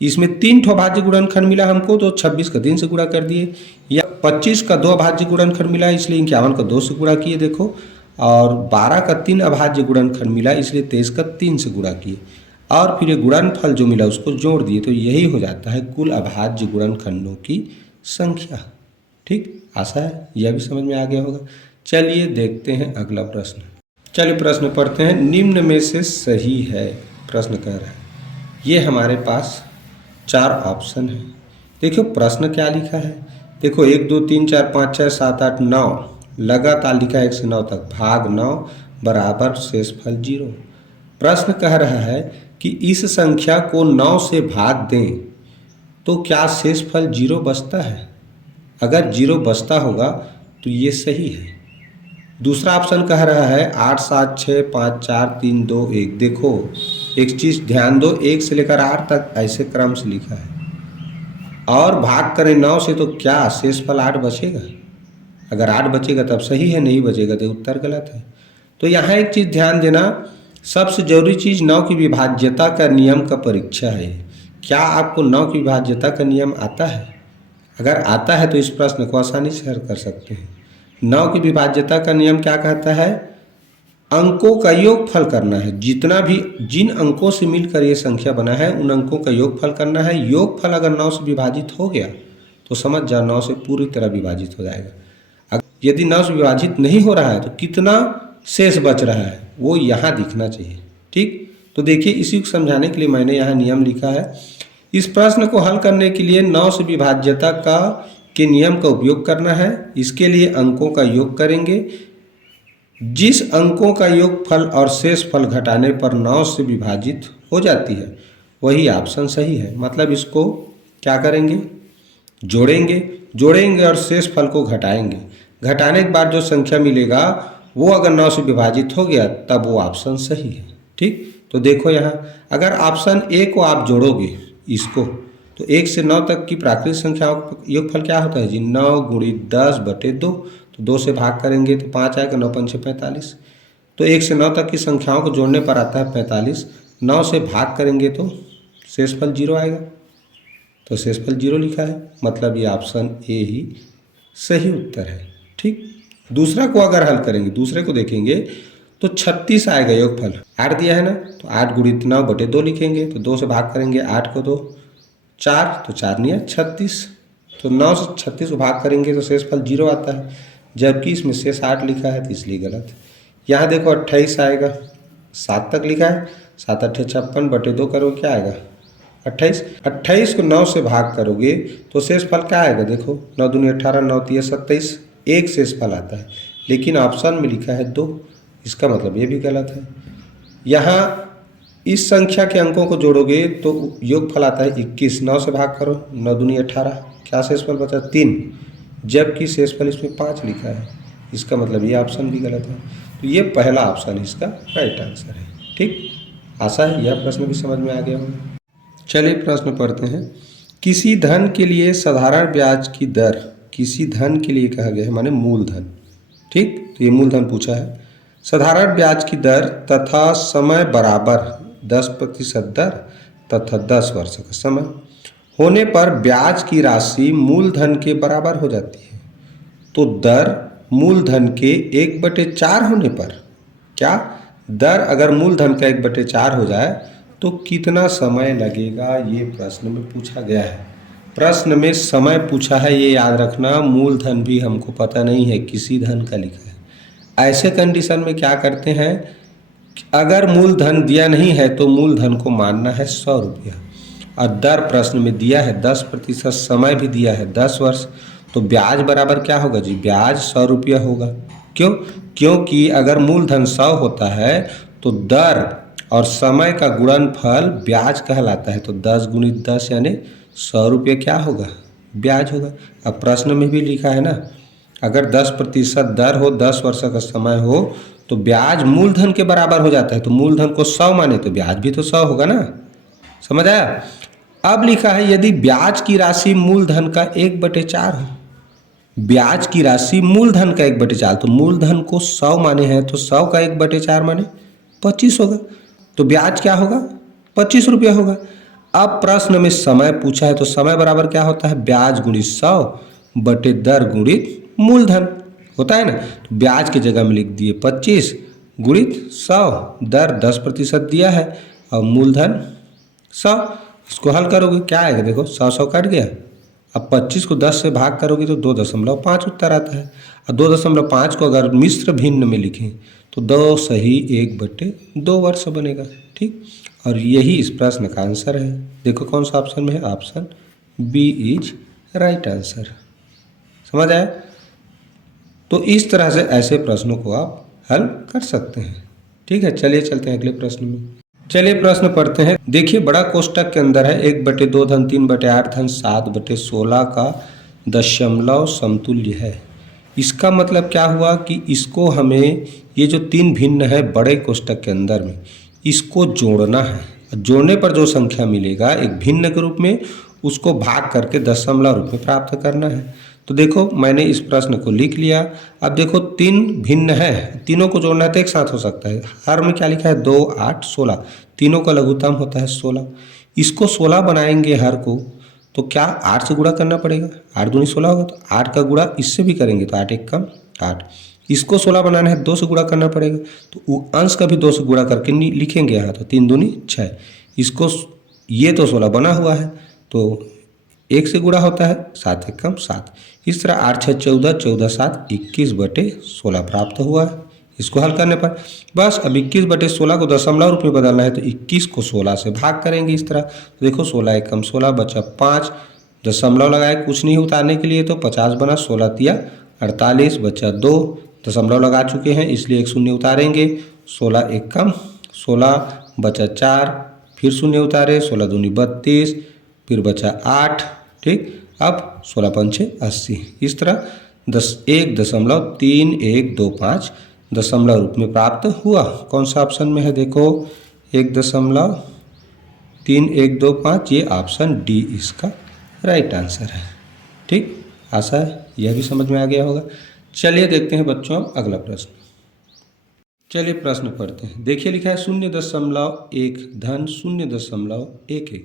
इसमें 3 ठो अभाज्य गुणनखंड मिला हमको तो 26 का 3 से गुणा कर दिए, या 25 का 2 अभाज्य गुणनखंड मिला इसलिए 51 का 2 से गुणा किए देखो, और 12 का 3 अभाज्य गुणनखंड मिला इसलिए 23 का 3 से गुणा किए, और फिर ये गुणनफल जो मिला उसको जोड़ दिए, तो यही हो जाता है कुल अभाज्य गुणनखंडों की संख्या। ठीक, आशा है यह भी समझ में आ गया होगा। चलिए देखते हैं अगला प्रश्न। चलिए प्रश्न पढ़ते हैं। निम्न में से सही है, प्रश्न कह रहा है। ये हमारे पास 4 ऑप्शन है। देखो प्रश्न क्या लिखा है, देखो 1 2 3 4 5 6 7 8 9 लगातार लिखा है 1 से 9 तक, भाग 9 बराबर शेषफल 0। प्रश्न कह रहा है कि इस संख्या को 9 से भाग दें तो क्या शेषफल 0 बचता है? अगर 0 बचता होगा तो ये सही है। दूसरा ऑप्शन कह रहा है 8 7 6 5 4 3 2 1। देखो एक चीज़ ध्यान दो, 1 से लेकर 8 तक ऐसे क्रम से लिखा है, और भाग करें 9 से तो क्या शेषफल 8 बचेगा? अगर 8 बचेगा तब सही है, नहीं बचेगा तो उत्तर गलत है। तो यहाँ एक चीज़ ध्यान देना, सबसे जरूरी चीज़ 9 की विभाज्यता का नियम का परीक्षा है। क्या आपको 9 की विभाज्यता का नियम आता है? अगर आता है तो इस प्रश्न को आसानी से हल कर सकते हैं। 9 की विभाज्यता का नियम क्या कहता है? अंकों का योगफल करना है। जितना भी जिन अंकों से मिलकर ये संख्या बना है उन अंकों का योगफल करना है। योगफल अगर 9 से विभाजित हो गया तो समझ जाओ 9 से पूरी तरह विभाजित हो जाएगा। यदि 9 से विभाजित नहीं हो रहा है तो कितना शेष बच रहा है वो यहाँ दिखना चाहिए। ठीक, तो देखिए इसी को समझाने के लिए मैंने यहाँ नियम लिखा है। इस प्रश्न को हल करने के लिए 9 से विभाज्यता के नियम का उपयोग करना है। इसके लिए अंकों का योग करेंगे। जिस अंकों का योगफल और शेषफल घटाने पर 9 से विभाजित हो जाती है वही ऑप्शन सही है। मतलब इसको क्या करेंगे? जोड़ेंगे और शेषफल को घटाएंगे। घटाने के बाद जो संख्या मिलेगा वो अगर 9 से विभाजित हो गया तब वो ऑप्शन सही है। ठीक, तो देखो यहाँ अगर ऑप्शन ए को आप जोड़ोगे इसको तो 1 से 9 तक की प्राकृतिक संख्याओं का योगफल क्या होता है जी? 9 गुणित 10/2। तो 2 से भाग करेंगे तो 5 आएगा, 9 5 45। तो 1 से 9 तक की संख्याओं को जोड़ने पर आता है 45। 9 से भाग करेंगे तो शेषफल 0 आएगा, तो शेषफल 0 लिखा है। मतलब ये ऑप्शन ए ही सही उत्तर है। ठीक, दूसरा को अगर हल करेंगे, दूसरे को देखेंगे तो 36 आएगा योगफल। 8 दिया है ना, तो 8 गुणित 9/2 लिखेंगे। तो 2 से भाग करेंगे, 8 को 2 4, तो 4 नहीं 36। तो 9 से 36 को भाग करेंगे तो शेषफल 0 आता है, जबकि इसमें शेष 8 लिखा है तो इसलिए गलत है। यहाँ देखो 28 आएगा, 7 तक लिखा है, 7 8 56/2 करोगे क्या आएगा? 28। 28 को 9 से भाग करोगे तो शेषफल क्या आएगा? देखो 9 दूनी 18, 9 तिया 27, एक शेषफल आता है, लेकिन ऑप्शन में लिखा है 2। इसका मतलब ये भी गलत है। यहाँ इस संख्या के अंकों को जोड़ोगे तो योगफल आता है 21। 9 से भाग करो, 9 दूनी 18, क्या शेषफल बचा? 3, जबकि शेषफल इसमें 5 लिखा है। इसका मतलब ये ऑप्शन भी गलत है। तो ये पहला ऑप्शन इसका राइट आंसर है। ठीक, आशा है यह प्रश्न भी समझ में आ गया होगा। चलिए प्रश्न पढ़ते हैं। किसी धन के लिए साधारण ब्याज की दर, किसी धन के लिए कहा गया है माने मूलधन। ठीक, तो ये मूलधन पूछा है। साधारण ब्याज की दर तथा समय बराबर 10% दर तथा 10 वर्ष का समय होने पर ब्याज की राशि मूलधन के बराबर हो जाती है। तो दर मूलधन के 1/4 होने पर, क्या दर अगर मूलधन का 1/4 हो जाए तो कितना समय लगेगा? ये प्रश्न में पूछा गया है। प्रश्न में समय पूछा है, ये याद रखना। मूलधन भी हमको पता नहीं है, किसी धन का लिखा है। ऐसे कंडीशन में क्या करते हैं, अगर मूलधन दिया नहीं है तो मूलधन को मानना है 100 रुपया, और दर प्रश्न में दिया है 10%, समय भी दिया है 10 वर्ष। तो ब्याज बराबर क्या होगा जी? ब्याज 100 रुपया होगा। क्यों? क्योंकि अगर मूलधन 100 होता है तो दर और समय का गुणनफल ब्याज कहलाता है। तो 10 गुणित 10 यानी 100 रुपये क्या होगा? ब्याज होगा। अब प्रश्न में भी लिखा है ना, अगर 10% दर हो, 10 वर्ष का समय हो तो ब्याज मूलधन के बराबर हो जाता है। तो मूलधन को 100 माने तो ब्याज भी तो 100 होगा ना। समझ आया? अब लिखा है यदि ब्याज की राशि मूलधन का 1/4 हो, ब्याज की राशि मूलधन का 1/4, तो मूलधन को 100 माने हैं तो 100 का 1/4 माने 25 होगा। तो ब्याज क्या होगा? 25 रुपया होगा। अब प्रश्न में समय पूछा है तो समय बराबर क्या होता है? ब्याज गुणित 100 बटे दर गुणित मूलधन होता है ना। तो ब्याज की जगह में लिख दिए 25 गुणित 100, दर 10% दिया है और मूलधन 100। इसको हल करोगे क्या आएगा? देखो 100 कट गया। अब 25 को 10 से भाग करोगे तो 2.5 उत्तर आता है। और 2.5 को अगर मिश्र भिन्न में लिखें तो 2 सही 1/2 वर्ष बनेगा। ठीक, और यही इस प्रश्न का आंसर है। देखो कौन सा ऑप्शन में है? Option B is right answer. समझ आया? तो इस तरह से ऐसे प्रश्नों को आप हल कर सकते हैं। ठीक है, चलिए चलते हैं अगले प्रश्न में। चलिए प्रश्न पढ़ते हैं। देखिए बड़ा कोष्टक के अंदर है 1/2 धन 3/8 धन 7/16 का दशमलव समतुल्य है। इसका मतलब क्या हुआ कि इसको हमें ये जो तीन भिन्न है बड़े कोष्टक के अंदर में, इसको जोड़ना है। जोड़ने पर जो संख्या मिलेगा एक भिन्न के रूप में, उसको भाग करके दशमलव रूप में प्राप्त करना है। तो देखो मैंने इस प्रश्न को लिख लिया। अब देखो तीन भिन्न है, तीनों को जोड़ना है तो एक साथ हो सकता है। हर में क्या लिखा है? 2, 8, 16। तीनों का लघुत्तम होता है 16। इसको 16 बनाएंगे हर को, तो क्या 8 से गुणा करना पड़ेगा? 8 दूनी 16 होगा, तो 8 का गुणा इससे भी करेंगे तो 8 एक कम 8। इसको 16 बनाना है 2 से गुणा करना पड़ेगा, तो अंश का भी 2 से गुणा करके लिखेंगे यहाँ, तो 3 दूनी 6। इसको ये तो 16 बना हुआ है तो 1 से गुणा होता है, 7 एक कम 7। इस तरह 8 6 14, 14 7 21/16 प्राप्त हुआ है। इसको हल करने पर बस अब 21/16 को दशमलव रूप में बदलना है, तो 21 को 16 से भाग करेंगे इस तरह। तो देखो 16 एक कम 16 बचा 5, दशमलव लगाए कुछ नहीं उतारने के लिए, तो 50 बना, 16 तिया 48 बचा 2, दशमलव लगा चुके हैं इसलिए एक शून्य उतारेंगे। 16 एक कम 16 बचा 4, फिर शून्य उतारे, 16 दूनी 32, फिर बचा 8। ठीक, अब 16 पंचे 80। इस तरह 1.3125 दशमलव रूप में प्राप्त हुआ। कौन सा ऑप्शन में है? देखो 1.3125, ये ऑप्शन डी इसका राइट आंसर है। ठीक, आशा है यह भी समझ में आ गया होगा। चलिए देखते हैं बच्चों अब अगला प्रश्न। चलिए प्रश्न पढ़ते हैं। देखिए लिखा है 0.1 धन 0.11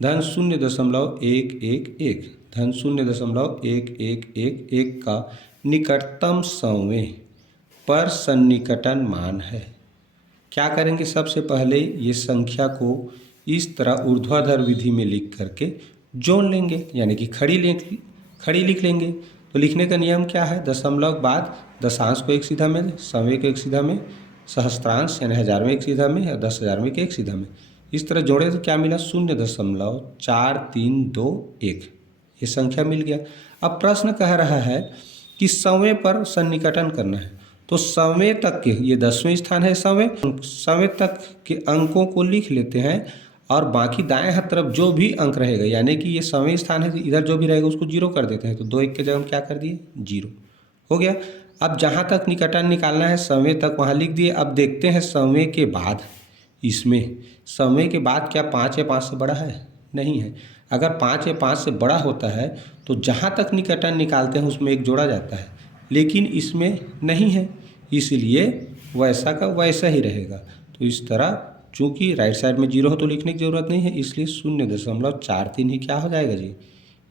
धन 0.111 धन 0.1111 का निकटतम सौवें पर सन्निकटन मान है। क्या करेंगे? सबसे पहले ये संख्या को इस तरह ऊर्ध्वाधर विधि में लिख करके जोड़ लेंगे, यानी कि खड़ी लिख लेंगे। तो लिखने का नियम क्या है? दशमलव के बाद दशांश को एक सीधा में, सौवें को एक सीधा में, सहस्त्रांश यानी हजारवें एक सीधा में और 10,000वें के एक सीधा में। इस तरह जोड़े तो क्या मिला? 0.4321 ये संख्या मिल गया। अब प्रश्न कह रहा है कि सौवें पर सन्निकटन करना है। तो सौवें तक के, ये 10वें स्थान है, सौवें तक के अंकों को लिख लेते हैं और बाकी दाएं हाथ तरफ जो भी अंक रहेगा, यानी कि ये 100वें स्थान है तो इधर जो भी रहेगा उसको 0 कर देते हैं। तो 2 1 के जगह हम क्या कर दिए? 0 हो गया। अब जहाँ तक निकटन निकालना है सौवें तक वहाँ लिख दिए। अब देखते हैं सौवें के बाद, इसमें सौवें के बाद क्या 5 या 5 से बड़ा है? नहीं है। अगर 5 या 5 से बड़ा होता है तो जहाँ तक निकटन निकालते हैं उसमें एक जोड़ा जाता है, लेकिन इसमें नहीं है, इसलिए वैसा का वैसा ही रहेगा। तो इस तरह चूँकि राइट साइड में 0 हो तो लिखने की ज़रूरत नहीं है, इसलिए 0.43 ही क्या हो जाएगा जी?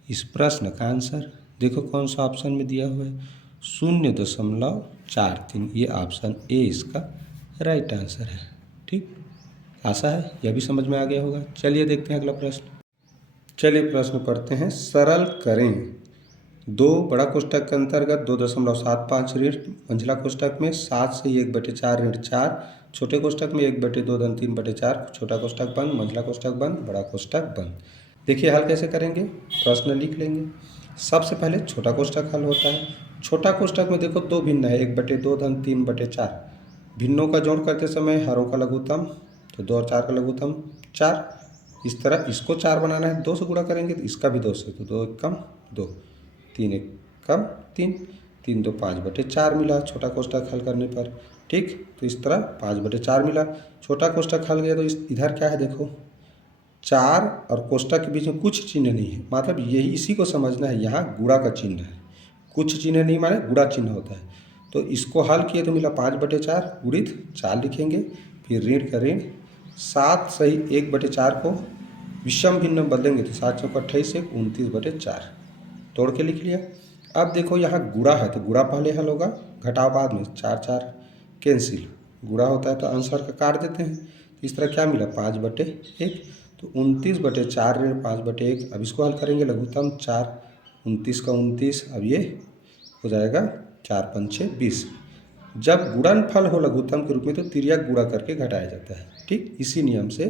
इस प्रश्न का आंसर। देखो कौन सा ऑप्शन में दिया हुआ है? 0.43, ये ऑप्शन ए इसका राइट आंसर है। ठीक, आशा है यह भी समझ में आ गया होगा। चलिए देखते हैं अगला प्रश्न। चलिए प्रश्न पढ़ते हैं। सरल करें 2 बड़ा कोष्टक के अंतर्गत 2.75 ऋण मंझला कोष्टक में 7 से 1/4 ऋण 4, छोटे कोष्टक में 1/2 धन 3/4, छोटा कोष्टक बंद, मंझला कोष्टक बंद, बड़ा कोष्टक बंद। देखिए हल कैसे करेंगे? प्रश्न लिख लेंगे। सबसे पहले छोटा कोष्टक हल होता है। छोटा कोष्टक में देखो 2 भिन्न है, 1/2 धन 3/4। भिन्नों का जोड़ करते समय हरों का लघुत्तम, तो 2 और 4 का लघुत्तम 4। इस तरह इसको 4 बनाना है, 2 से गुणा करेंगे तो इसका भी 2 से, तो 2 एक कम 2, 3 एक कम 3, 3 2 5/4 मिला छोटा कोष्टक हल करने पर। ठीक, तो इस तरह 5/4 मिला। छोटा कोष्टक हल गया तो इधर क्या है? देखो 4 और कोष्टक के बीच में कुछ चिन्ह नहीं है, मतलब यही इसी को समझना है। यहाँ गुणा का चिन्ह है, कुछ चिन्ह नहीं माने गुणा चिन्ह होता है। तो इसको हल किए तो मिला 5/4 गुणित 4 लिखेंगे, फिर ऋण का ऋण, 7 सही 1/4 को विषम भिन्न में बदलेंगे तो 7 चौक 28 एक 29/4 तोड़ के लिख लिया। अब देखो यहाँ गुणा है तो गुणा पहले हल होगा, घटाव बाद में, 4 4 कैंसिल, गुणा होता है तो आंसर का काट देते हैं। इस तरह क्या मिला 5/1 तो 29/4 ऋण 5/1। अब इसको हल करेंगे लघुत्तम 4 29 का 29, अब ये हो जाएगा 4 5 6 20। जब गुणनफल हो लघुत्तम के रूप में तो तिर्यक गुणा करके घटाया जाता है। ठीक इसी नियम से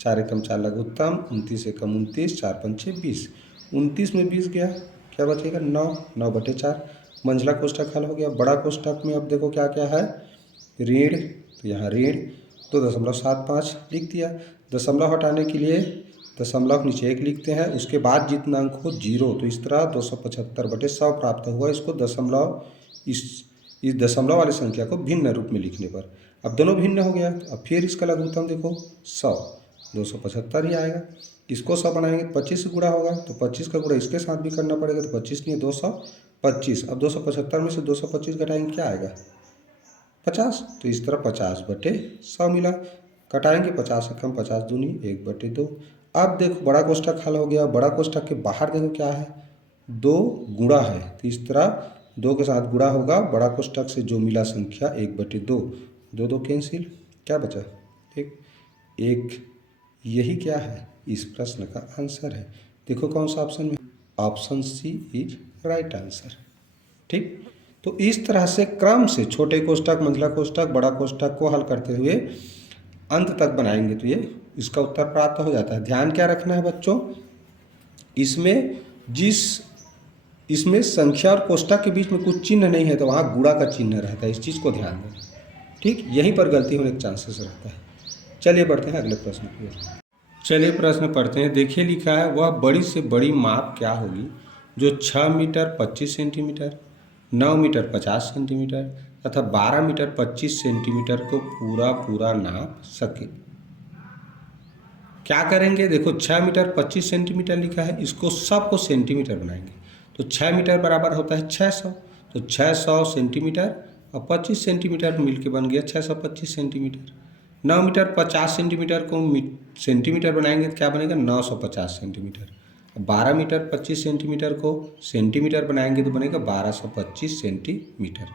4 एकम 4 लघुत्तम, 29 एकम 29, 4 5 6 20, 29 में 20 गया, क्या बचेगा 9, 9/4। मंझला कोष्ठक हल हो गया। बड़ा कोष्ठक में अब देखो क्या क्या है, ऋण, तो यहाँ ऋण 2.75 लिख दिया। दशमलव हटाने के लिए दशमलव नीचे 1 लिखते हैं, उसके बाद जितना अंक हो 0, तो इस तरह 275/100 प्राप्त हुआ। इसको दशमलव इस दशमलव वाली संख्या को भिन्न रूप में लिखने पर अब दोनों भिन्न हो गया। अब फिर इसका लघुत्तम देखो 100, 275 ही आएगा। इसको 100 बनाएंगे 25 से गुणा होगा तो 25 का गुणा इसके साथ भी करना पड़ेगा, तो 25 नहीं 225। अब 275 में से 225 घटाएंगे क्या आएगा 50, तो इस तरह 50/100 मिला। कटाएंगे 50 एकम 50 दूनी 1/2। अब देखो बड़ा कोष्ठक हल हो गया। बड़ा कोष्ठक के बाहर देखो क्या है 2 गुणा है, तो इस तरह 2 के साथ गुणा होगा। बड़ा कोष्ठक से जो मिला संख्या 1/2, 2 2 कैंसिल, क्या बचा 1। यही क्या है इस प्रश्न का आंसर है। देखो कौन सा ऑप्शन में, option C is right answer. ठीक, तो इस तरह से क्रम से छोटे कोष्ठक, मंझला कोष्ठक, बड़ा कोष्ठक को हल करते हुए अंत तक बनाएंगे तो ये इसका उत्तर प्राप्त हो जाता है। ध्यान क्या रखना है बच्चों, इसमें संख्या और कोष्ठक के बीच में कुछ चिन्ह नहीं है तो वहाँ गुणा का चिन्ह रहता है, इस चीज़ को ध्यान दें। ठीक, यहीं पर गलती होने के चांसेस रहता है। चलिए बढ़ते हैं अगले प्रश्न की ओर। चलिए प्रश्न पढ़ते हैं। देखिए लिखा है, वह बड़ी से बड़ी माप क्या होगी जो 6 मीटर 25 सेंटीमीटर, 9 मीटर 50 सेंटीमीटर तथा 12 मीटर 25 सेंटीमीटर को पूरा नाप सके। क्या करेंगे, देखो 6 मीटर 25 सेंटीमीटर लिखा है, इसको सबको सेंटीमीटर बनाएंगे तो 6 मीटर बराबर होता है 600, तो 600 सेंटीमीटर और 25 सेंटीमीटर मिलके बन गया 625 सेंटीमीटर। 9 मीटर 50 सेंटीमीटर को सेंटीमीटर बनाएंगे तो क्या बनेगा 950 सेंटीमीटर। 12 मीटर 25 सेंटीमीटर को सेंटीमीटर बनाएंगे तो बनेगा 1225 सेंटीमीटर।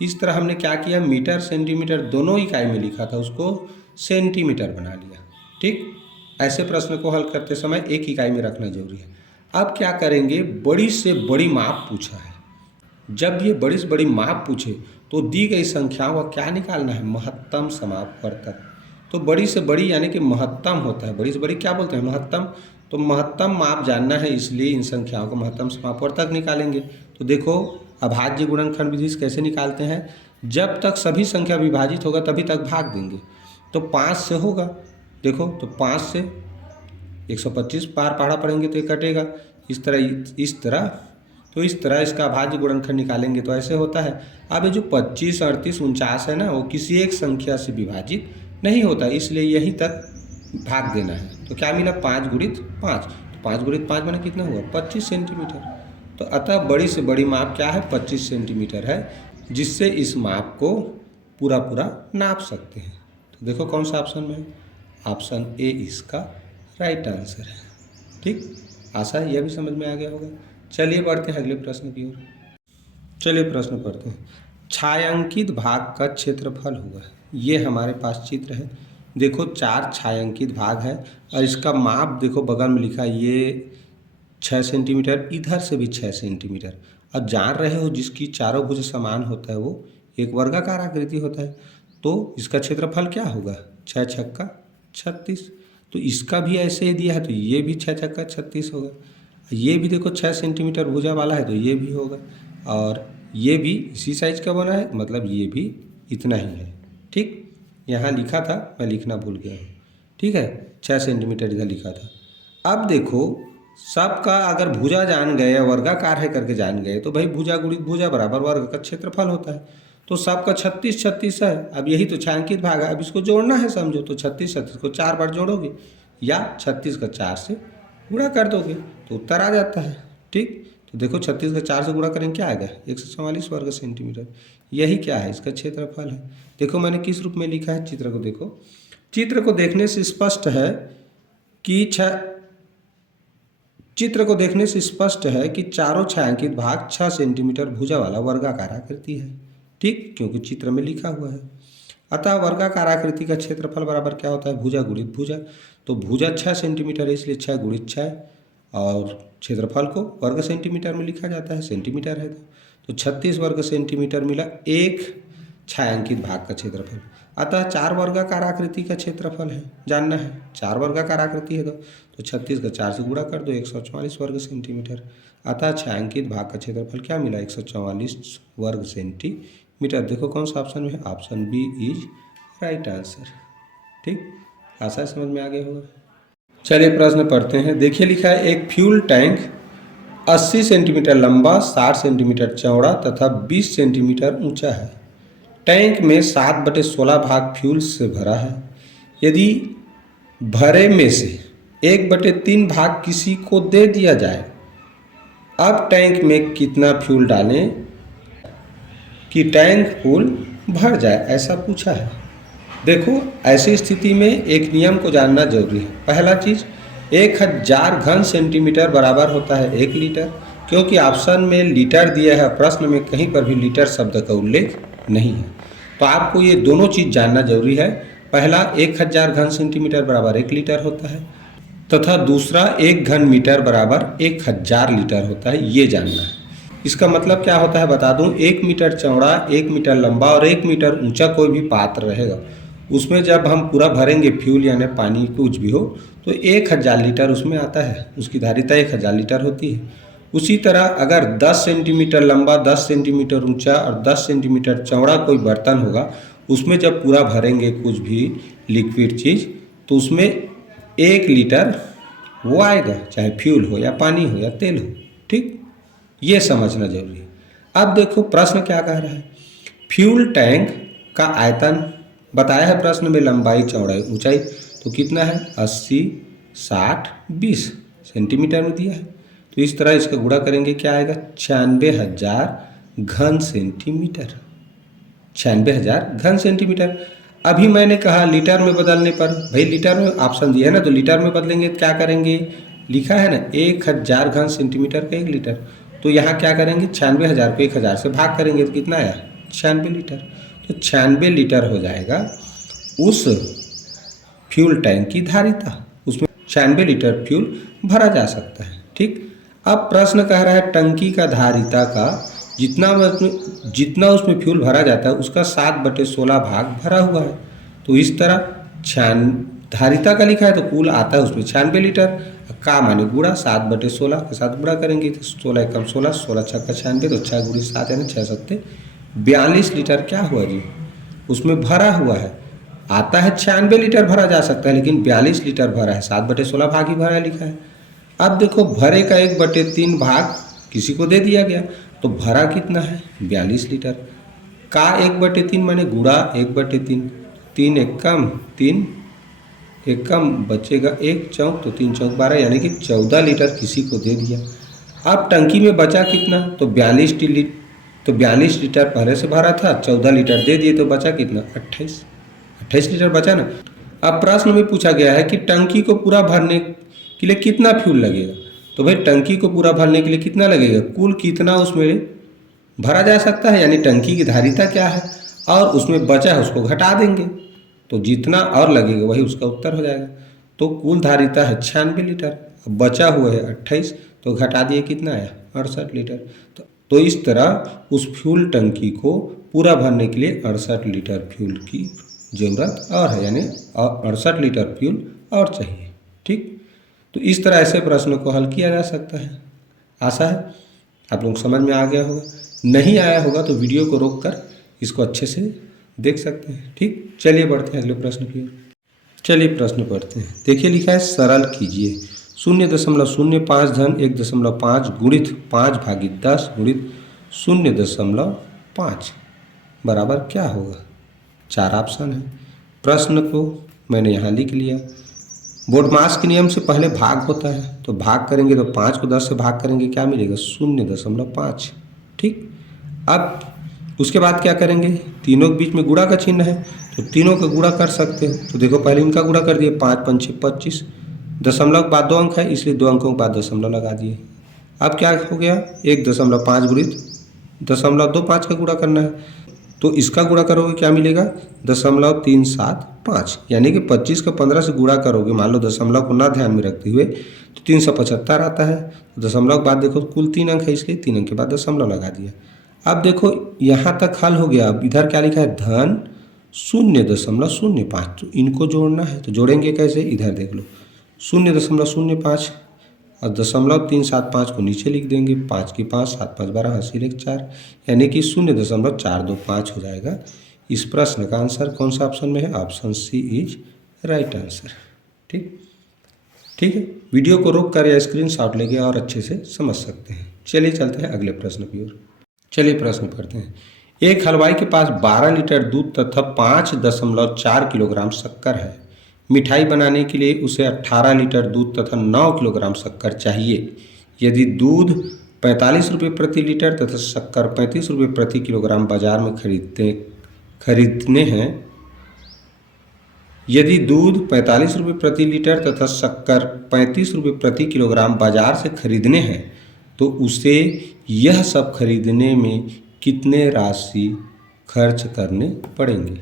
इस तरह हमने क्या किया, मीटर सेंटीमीटर दोनों इकाई में लिखा था उसको सेंटीमीटर बना लिया। ठीक, ऐसे प्रश्न को हल करते समय एक इकाई में रखना जरूरी है। अब क्या करेंगे, बड़ी से बड़ी माप पूछा है। जब ये बड़ी से बड़ी माप पूछे तो दी गई संख्याओं का क्या निकालना है, महत्तम समापवर्तक। तो बड़ी से बड़ी यानी कि महत्तम होता है, बड़ी से बड़ी क्या बोलते हैं महत्तम। तो महत्तम माप जानना है, इसलिए इन संख्याओं को महत्तम समापवर्तक निकालेंगे। तो देखो अभाज्य गुणनखंड विधि से कैसे निकालते हैं, जब तक सभी संख्या विभाजित होगा तभी तक भाग देंगे। तो 5 से होगा, देखो तो 5 से 125 पार पढ़ा पड़ेंगे तो ये कटेगा इस तरह। तो इस तरह इसका अभाज्य गुणनखंड निकालेंगे तो ऐसे होता है। अब ये जो 25 38 49 है ना, वो किसी एक संख्या से विभाजित नहीं होता, इसलिए यहीं तक भाग देना है। तो क्या मिला 5 गुणित 5, तो 5 गुणित 5 माने कितना हुआ 25 सेंटीमीटर। तो अतः बड़ी से बड़ी माप क्या है 25 सेंटीमीटर है, जिससे इस माप को पूरा नाप सकते हैं। तो देखो कौन सा ऑप्शन में, ऑप्शन ए इसका राइट आंसर है। ठीक, आशा है यह भी समझ में आ गया होगा। चलिए बढ़ते हैं अगले प्रश्न की ओर। चलिए प्रश्न पढ़ते हैं। छायांकित भाग का क्षेत्रफल हुआ, ये हमारे पास चित्र है। देखो 4 छायांकित भाग है और इसका माप देखो बगल में लिखा है, ये 6 सेंटीमीटर, इधर से भी 6 सेंटीमीटर। और जान रहे हो जिसकी चारों भुज समान होता है वो एक वर्गाकार आकृति होता है। तो इसका क्षेत्रफल क्या होगा 6 छक्का 36। तो इसका भी ऐसे ही दिया है तो ये भी 6 छक्का 36 होगा। ये भी देखो 6 सेंटीमीटर भुजा वाला है तो ये भी होगा, और ये भी इसी साइज का बना है, मतलब ये भी इतना ही है। ठीक, यहाँ लिखा था, मैं लिखना भूल गया हूँ। ठीक है, 6 सेंटीमीटर इधर लिखा था। अब देखो सबका अगर भुजा जान गए, वर्गाकार है करके जान गए, तो भाई भुजा गुणित भुजा बराबर वर्ग का क्षेत्रफल होता है। तो सबका 36 36 है। अब यही तो छायांकित भाग है, अब इसको जोड़ना है समझो। तो 36 36 को 4 बार जोड़ोगे या 36 का 4 से गुणा कर दोगे तो उत्तर आ जाता है। ठीक, तो देखो 36 का 4 से गुणा करेंगे क्या आएगा 144 वर्ग सेंटीमीटर। यही क्या है इसका क्षेत्रफल है। देखो मैंने किस रूप में लिखा है, चित्र को देखो। चित्र को देखने से स्पष्ट है कि चित्र को देखने से स्पष्ट है कि चारों छायांकित भाग 6 सेंटीमीटर भुजा वाला वर्गाकार आकृति है। ठीक, क्योंकि चित्र में लिखा हुआ है। अतः वर्गाकार आकृति का क्षेत्रफल बराबर क्या होता है, भुजा गुणित भुजा। तो भुजा 6 सेंटीमीटर है, इसलिए 6 गुणित 6, और क्षेत्रफल को वर्ग सेंटीमीटर में लिखा जाता है, सेंटीमीटर है तो 36 वर्ग सेंटीमीटर मिला एक छायांकित भाग का क्षेत्रफल। अतः 4 वर्गाकार आकृति का क्षेत्रफल है, जानना है। 4 वर्गाकार आकृति है तो 36 का 4 से गुणा कर दो, 144 वर्ग सेंटीमीटर। अतः छायांकित भाग का क्षेत्रफल क्या मिला, 144 वर्ग सेंटीमीटर। देखो कौन सा ऑप्शन में है, option B is right answer. ठीक, आशा समझ में आ गया होगा। चलिए प्रश्न पढ़ते हैं। देखिए लिखा है, एक फ्यूल टैंक 80 सेंटीमीटर लंबा, 60 सेंटीमीटर चौड़ा तथा 20 सेंटीमीटर ऊंचा है। टैंक में 7/16 भाग फ्यूल से भरा है। यदि भरे में से 1/3 भाग किसी को दे दिया जाए, अब टैंक में कितना फ्यूल डालें कि टैंक फुल भर जाए, ऐसा पूछा है। देखो ऐसी स्थिति में एक नियम को जानना जरूरी है। पहला चीज, 1000 घन सेंटीमीटर बराबर होता है 1 लीटर, क्योंकि ऑप्शन में लीटर दिया है, प्रश्न में कहीं पर भी लीटर शब्द का उल्लेख नहीं है। तो आपको ये दोनों चीज जानना जरूरी है। पहला 1000 घन सेंटीमीटर बराबर 1 लीटर होता है, तथा दूसरा 1 घन मीटर बराबर 1000 लीटर होता है, ये जानना है। इसका मतलब क्या होता है बता दूं, 1 मीटर चौड़ा, 1 मीटर लंबा और 1 मीटर ऊंचा कोई भी पात्र रहेगा, उसमें जब हम पूरा भरेंगे फ्यूल यानी पानी कुछ भी हो, तो 1000 लीटर उसमें आता है, उसकी धारिता 1000 लीटर होती है। उसी तरह अगर 10 सेंटीमीटर लंबा, 10 सेंटीमीटर ऊंचा और 10 सेंटीमीटर चौड़ा कोई बर्तन होगा, उसमें जब पूरा भरेंगे कुछ भी लिक्विड चीज़, तो उसमें 1 लीटर वो आएगा, चाहे फ्यूल हो या पानी हो या तेल हो। ठीक, ये समझना जरूरी है। अब देखो प्रश्न क्या कह रहा है, फ्यूल टैंक का आयतन बताया है प्रश्न में, लंबाई चौड़ाई ऊंचाई तो कितना है, 80 60 20 सेंटीमीटर में दिया है। तो इस तरह इसका गुणा करेंगे क्या आएगा, 96,000 घन सेंटीमीटर। 96,000 घन सेंटीमीटर। अभी मैंने कहा लीटर में बदलने पर, भाई लीटर में ऑप्शन दिया है ना, तो लीटर में बदलेंगे क्या करेंगे, लिखा है ना 1000 घन सेंटीमीटर का 1 लीटर, तो यहाँ क्या करेंगे 96,000 को 1000 से भाग करेंगे तो कितना आया, 96 लीटर। तो 96 लीटर हो जाएगा उस फ्यूल टैंक की धारिता, उसमें 96 लीटर फ्यूल भरा जा सकता है। ठीक, अब प्रश्न कह रहा है टंकी का धारिता का जितना उसमें फ्यूल भरा जाता है उसका 7/16 भाग भरा हुआ है। तो इस तरह धारिता का लिखा है तो कुल आता है उसमें 96 लीटर का, माने गुणा 7/16 के साथ गुणा करेंगे तो 16 एकम 16, 16 छक्का 96, तो 6 गुणी 7 है ना, 6 सत्ते 42 लीटर क्या हुआ जी, उसमें भरा हुआ है। आता है 96 लीटर भरा जा सकता है, लेकिन 42 लीटर भरा है, 7/16 भाग ही भरा लिखा है। अब देखो भरे का 1/3 भाग किसी को दे दिया गया, तो भरा कितना है 42 लीटर का 1/3 माने गुणा 1/3, 3 एकम 3 एकम बचेगा 1 चौक, तो 3 चौक 12, यानी कि 14 लीटर किसी को दे दिया। अब टंकी में बचा कितना, तो 42 लीटर पहले से भरा था, 14 लीटर दे दिए तो बचा कितना 28 लीटर बचा ना। अब प्रश्न में पूछा गया है कि टंकी को पूरा भरने के लिए कितना फ्यूल लगेगा, तो भाई टंकी को पूरा भरने के लिए कितना लगेगा, कुल कितना उसमें भरा जा सकता है, यानी टंकी की धारिता क्या है और उसमें बचा है उसको घटा देंगे, तो जितना और लगेगा वही उसका उत्तर हो जाएगा। तो कुल धारिता है 96 लीटर, अब बचा हुआ है 28, तो घटा दिए कितना आया 68 लीटर। तो इस तरह उस फ्यूल टंकी को पूरा भरने के लिए 68 लीटर फ्यूल की ज़रूरत और है, यानी 68 लीटर फ्यूल और चाहिए। ठीक, तो इस तरह ऐसे प्रश्नों को हल किया जा सकता है। आशा है आप लोग समझ में आ गया होगा, नहीं आया होगा तो वीडियो को रोककर इसको अच्छे से देख सकते हैं। ठीक, चलिए बढ़ते हैं अगले प्रश्न की ओर। चलिए प्रश्न पढ़ते हैं। देखिए लिखा है, सरल कीजिए 0.05 धन 1.5 गुणित 5/10 गुणित 0.5 बराबर क्या होगा। 4 ऑप्शन है। प्रश्न को मैंने यहाँ लिख लिया। बोडमास के नियम से पहले भाग होता है, तो भाग करेंगे तो 5 को 10 से भाग करेंगे, क्या मिलेगा 0.5। ठीक, अब उसके बाद क्या करेंगे, तीनों के बीच में गुणा का चिन्ह है तो तीनों का गुणा कर सकते हो। तो देखो पहले इनका गुणा कर दिए, 5 5 6 25, दशमलव के बाद 2 अंक है इसलिए 2 अंकों के बाद दशमलव लगा दिए। अब क्या हो गया, 1.5 गुणित 0.25 का गुणा करना है, तो इसका गुणा करोगे क्या मिलेगा 0.375, यानी कि 25 का 15 से गुणा करोगे, मान लो दशमलव को ना ध्यान में रखते हुए, तो 375 आता है। तो दशमलव के बाद देखो कुल 3 अंक है इसलिए 3 अंक के बाद दशमलव लगा दिया। अब देखो यहाँ तक हल हो गया। अब इधर क्या लिखा है, धन 0.05, तो इनको जोड़ना है, तो जोड़ेंगे कैसे, इधर देख लो 0.05 और 0.375 को नीचे लिख देंगे, 5 की 5 7 5 12 80 1 4, यानी कि 0.425 हो जाएगा। इस प्रश्न का आंसर कौन सा ऑप्शन में है, option C is right answer. ठीक ठीक है, वीडियो को रोक कर या स्क्रीनशॉट लेके और अच्छे से समझ सकते हैं। चलिए चलते हैं अगले प्रश्न की ओर। चलिए प्रश्न पढ़ते हैं। एक हलवाई के पास 12 लीटर दूध तथा 5.4 किलोग्राम शक्कर है। मिठाई बनाने के लिए उसे 18 लीटर दूध तथा 9 किलोग्राम शक्कर चाहिए। यदि दूध 45 रुपये प्रति लीटर तथा शक्कर 35 रुपये प्रति किलोग्राम बाजार में खरीदने हैं, यदि दूध 45 रुपये प्रति लीटर तथा शक्कर 35 रुपये प्रति किलोग्राम बाजार से खरीदने हैं, तो उसे यह सब खरीदने में कितने राशि खर्च करने पड़ेंगे।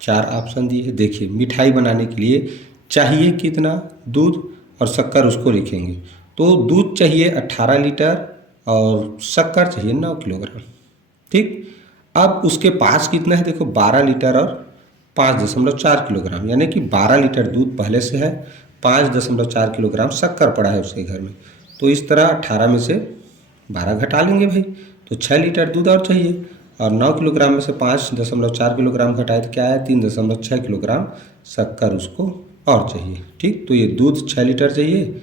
4 ऑप्शन दिए हैं। देखिए, मिठाई बनाने के लिए चाहिए कितना दूध और शक्कर उसको लिखेंगे। तो दूध चाहिए 18 लीटर और शक्कर चाहिए 9 किलोग्राम। ठीक, अब उसके पास कितना है, देखो 12 लीटर और 5.4 किलोग्राम, यानी कि 12 लीटर दूध पहले से है, 5.4 किलोग्राम शक्कर पड़ा है उसके घर में। तो इस तरह 18 में से 12 घटा लेंगे भाई, तो 6 लीटर दूध और चाहिए, और 9 किलोग्राम में से 5.4 किलोग्राम घटाए तो क्या है 3.6 किलोग्राम शक्कर उसको और चाहिए। ठीक, तो ये दूध 6 लीटर चाहिए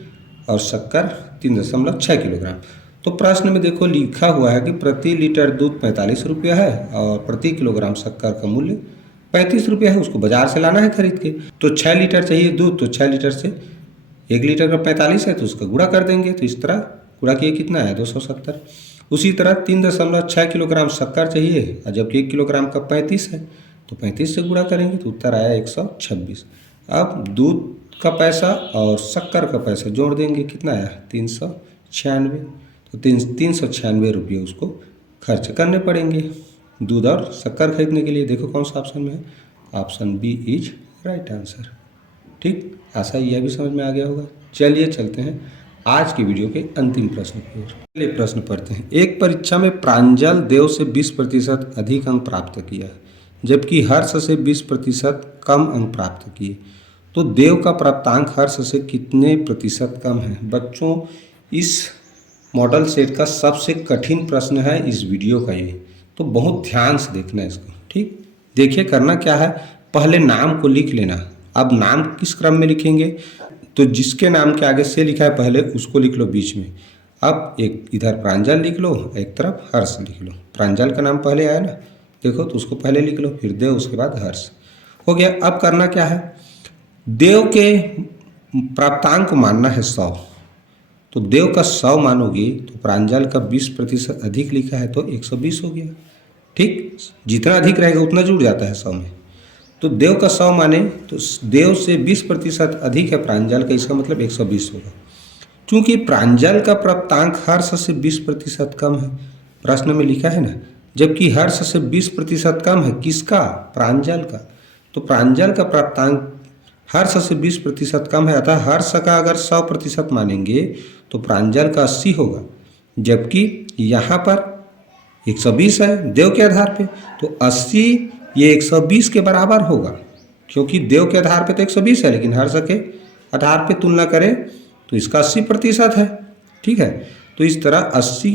और शक्कर 3.6 किलोग्राम। तो प्रश्न में देखो लिखा हुआ है कि प्रति लीटर दूध 45 रुपया है और प्रति किलोग्राम शक्कर का मूल्य 35 रुपया है, उसको बाजार से लाना है खरीद के। तो 6 लीटर चाहिए दूध, तो 6 लीटर से 1 लीटर का 45 है तो उसका गुणा कर देंगे, तो इस तरह गुणा किए कितना है 270। उसी तरह 3.6 किलोग्राम शक्कर चाहिए और जबकि 1 किलोग्राम का 35 है, तो 35 से गुणा करेंगे तो उत्तर आया 126। अब दूध का पैसा और शक्कर का पैसा जोड़ देंगे, कितना आया 396। तो 396 रुपये उसको खर्च करने पड़ेंगे दूध और शक्कर खरीदने के लिए। देखो कौन सा ऑप्शन में है, option B is right answer. ठीक, आशा यह भी समझ में आ गया होगा। चलिए चलते हैं आज की वीडियो के अंतिम प्रश्न की ओर। पहले प्रश्न पढ़ते हैं। एक परीक्षा में प्रांजल देव से 20% अधिक अंक प्राप्त किया, जबकि हर्ष से 20% कम अंक प्राप्त किए, तो देव का प्राप्तांक हर्ष से कितने प्रतिशत कम है। बच्चों, इस मॉडल सेट का सबसे कठिन प्रश्न है इस वीडियो का ये, तो बहुत ध्यान से देखना है इसको। ठीक, देखिए करना क्या है, पहले नाम को लिख लेना। अब नाम किस क्रम में लिखेंगे, तो जिसके नाम के आगे से लिखा है पहले उसको लिख लो बीच में। अब एक इधर प्रांजल लिख लो, एक तरफ हर्ष लिख लो। प्रांजल का नाम पहले आया ना, देखो तो उसको पहले लिख लो, फिर देव, उसके बाद हर्ष हो गया। अब करना क्या है, देव के प्राप्तांक को मानना है 100, तो देव का 100 मानोगे तो प्रांजल का 20% अधिक लिखा है तो 120 हो गया। ठीक, जितना अधिक रहेगा उतना जुड़ जाता है 100 में। तो देव का 100 माने तो देव से 20% अधिक है प्रांजल का, इसका मतलब 120 होगा। क्योंकि प्रांजल का प्राप्तांक हर्ष से 20% कम है, प्रश्न में लिखा है ना, जबकि हर्ष से 20% कम है किसका, प्रांजल का। तो प्रांजल का प्राप्तांक हर्ष से 20% कम है, अतः हर्ष का अगर 100% मानेंगे तो प्रांजल का 80 होगा, जबकि यहाँ पर 120 है देव के आधार पे, तो 80 ये 120 के बराबर होगा, क्योंकि देव के आधार पे तो 120 है, लेकिन हर्ष के आधार पे तुलना करें तो इसका 80% है। ठीक है, तो इस तरह 80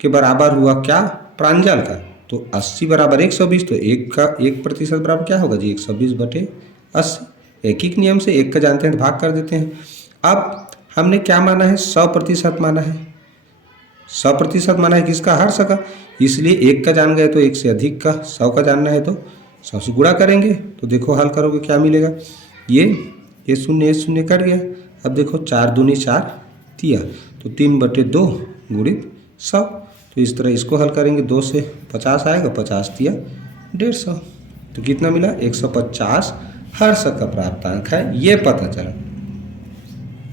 के बराबर हुआ क्या, प्रांजल का। तो 80 बराबर 120, तो 1% बराबर क्या होगा जी 120/80। एक ही नियम से 1 का जानते हैं तो भाग कर देते हैं। अब हमने क्या माना है, 100% माना है, 100% माना है किसका, हर्ष का, इसलिए 1 का जान गए तो 1 से अधिक का 100 का जानना है तो 100 से गुणा करेंगे। तो देखो हल करोगे क्या मिलेगा, ये ये शून्य कट गया। अब देखो 4 दूनी 4 तिया, तो 3/2 गुणित 100। तो इस तरह इसको हल करेंगे, 2 से 50 आएगा, 50 तिया 150, तो कितना मिला 150 हर्ष का प्राप्तांक है, ये पता चला।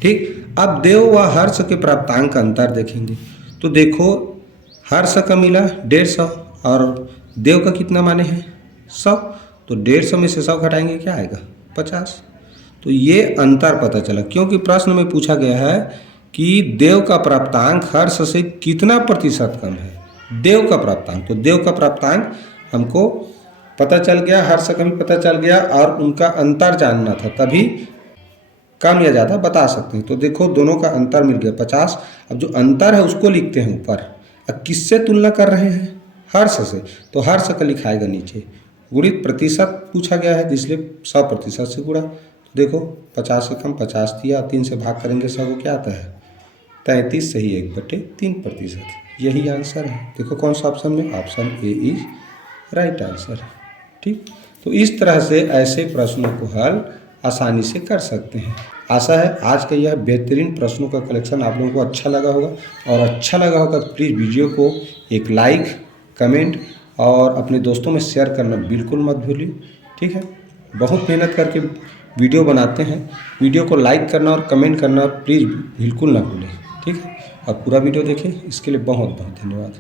ठीक, अब देव व हर्ष के प्राप्तांक का अंतर देखेंगे। तो देखो हर्ष का मिला 150 और देव का कितना माने हैं 100, तो 150 में से 100 घटाएंगे क्या आएगा 50। तो ये अंतर पता चला, क्योंकि प्रश्न में पूछा गया है कि देव का प्राप्तांक हर्ष से कितना प्रतिशत कम है, देव का प्राप्तांक। तो देव का प्राप्तांक हमको पता चल गया, हर्ष का भी पता चल गया, और उनका अंतर जानना था, तभी कम या ज़्यादा बता सकते हैं। तो देखो दोनों का अंतर मिल गया 50। अब जो अंतर है उसको लिखते हैं ऊपर। अब किससे तुलना कर रहे हैं, हर्ष से, तो हर्ष का लिखाएगा नीचे, गुणित प्रतिशत पूछा गया है इसलिए 100% से गुणा। तो देखो 50 से कम 50 दिया, 3 से भाग करेंगे 100 को क्या आता है 33, सही 1/3%, यही आंसर है। देखो कौन सा ऑप्शन में, option A is right answer. ठीक, तो इस तरह से ऐसे प्रश्नों को हल आसानी से कर सकते हैं। आशा है आज का यह बेहतरीन प्रश्नों का कलेक्शन आप लोगों को अच्छा लगा होगा, और अच्छा लगा होगा तो प्लीज़ वीडियो को एक लाइक, कमेंट और अपने दोस्तों में शेयर करना बिल्कुल मत भूलिए। ठीक है, बहुत मेहनत करके वीडियो बनाते हैं, वीडियो को लाइक करना और कमेंट करना प्लीज़ बिल्कुल ना भूलें। ठीक है, और पूरा वीडियो देखें, इसके लिए बहुत बहुत धन्यवाद।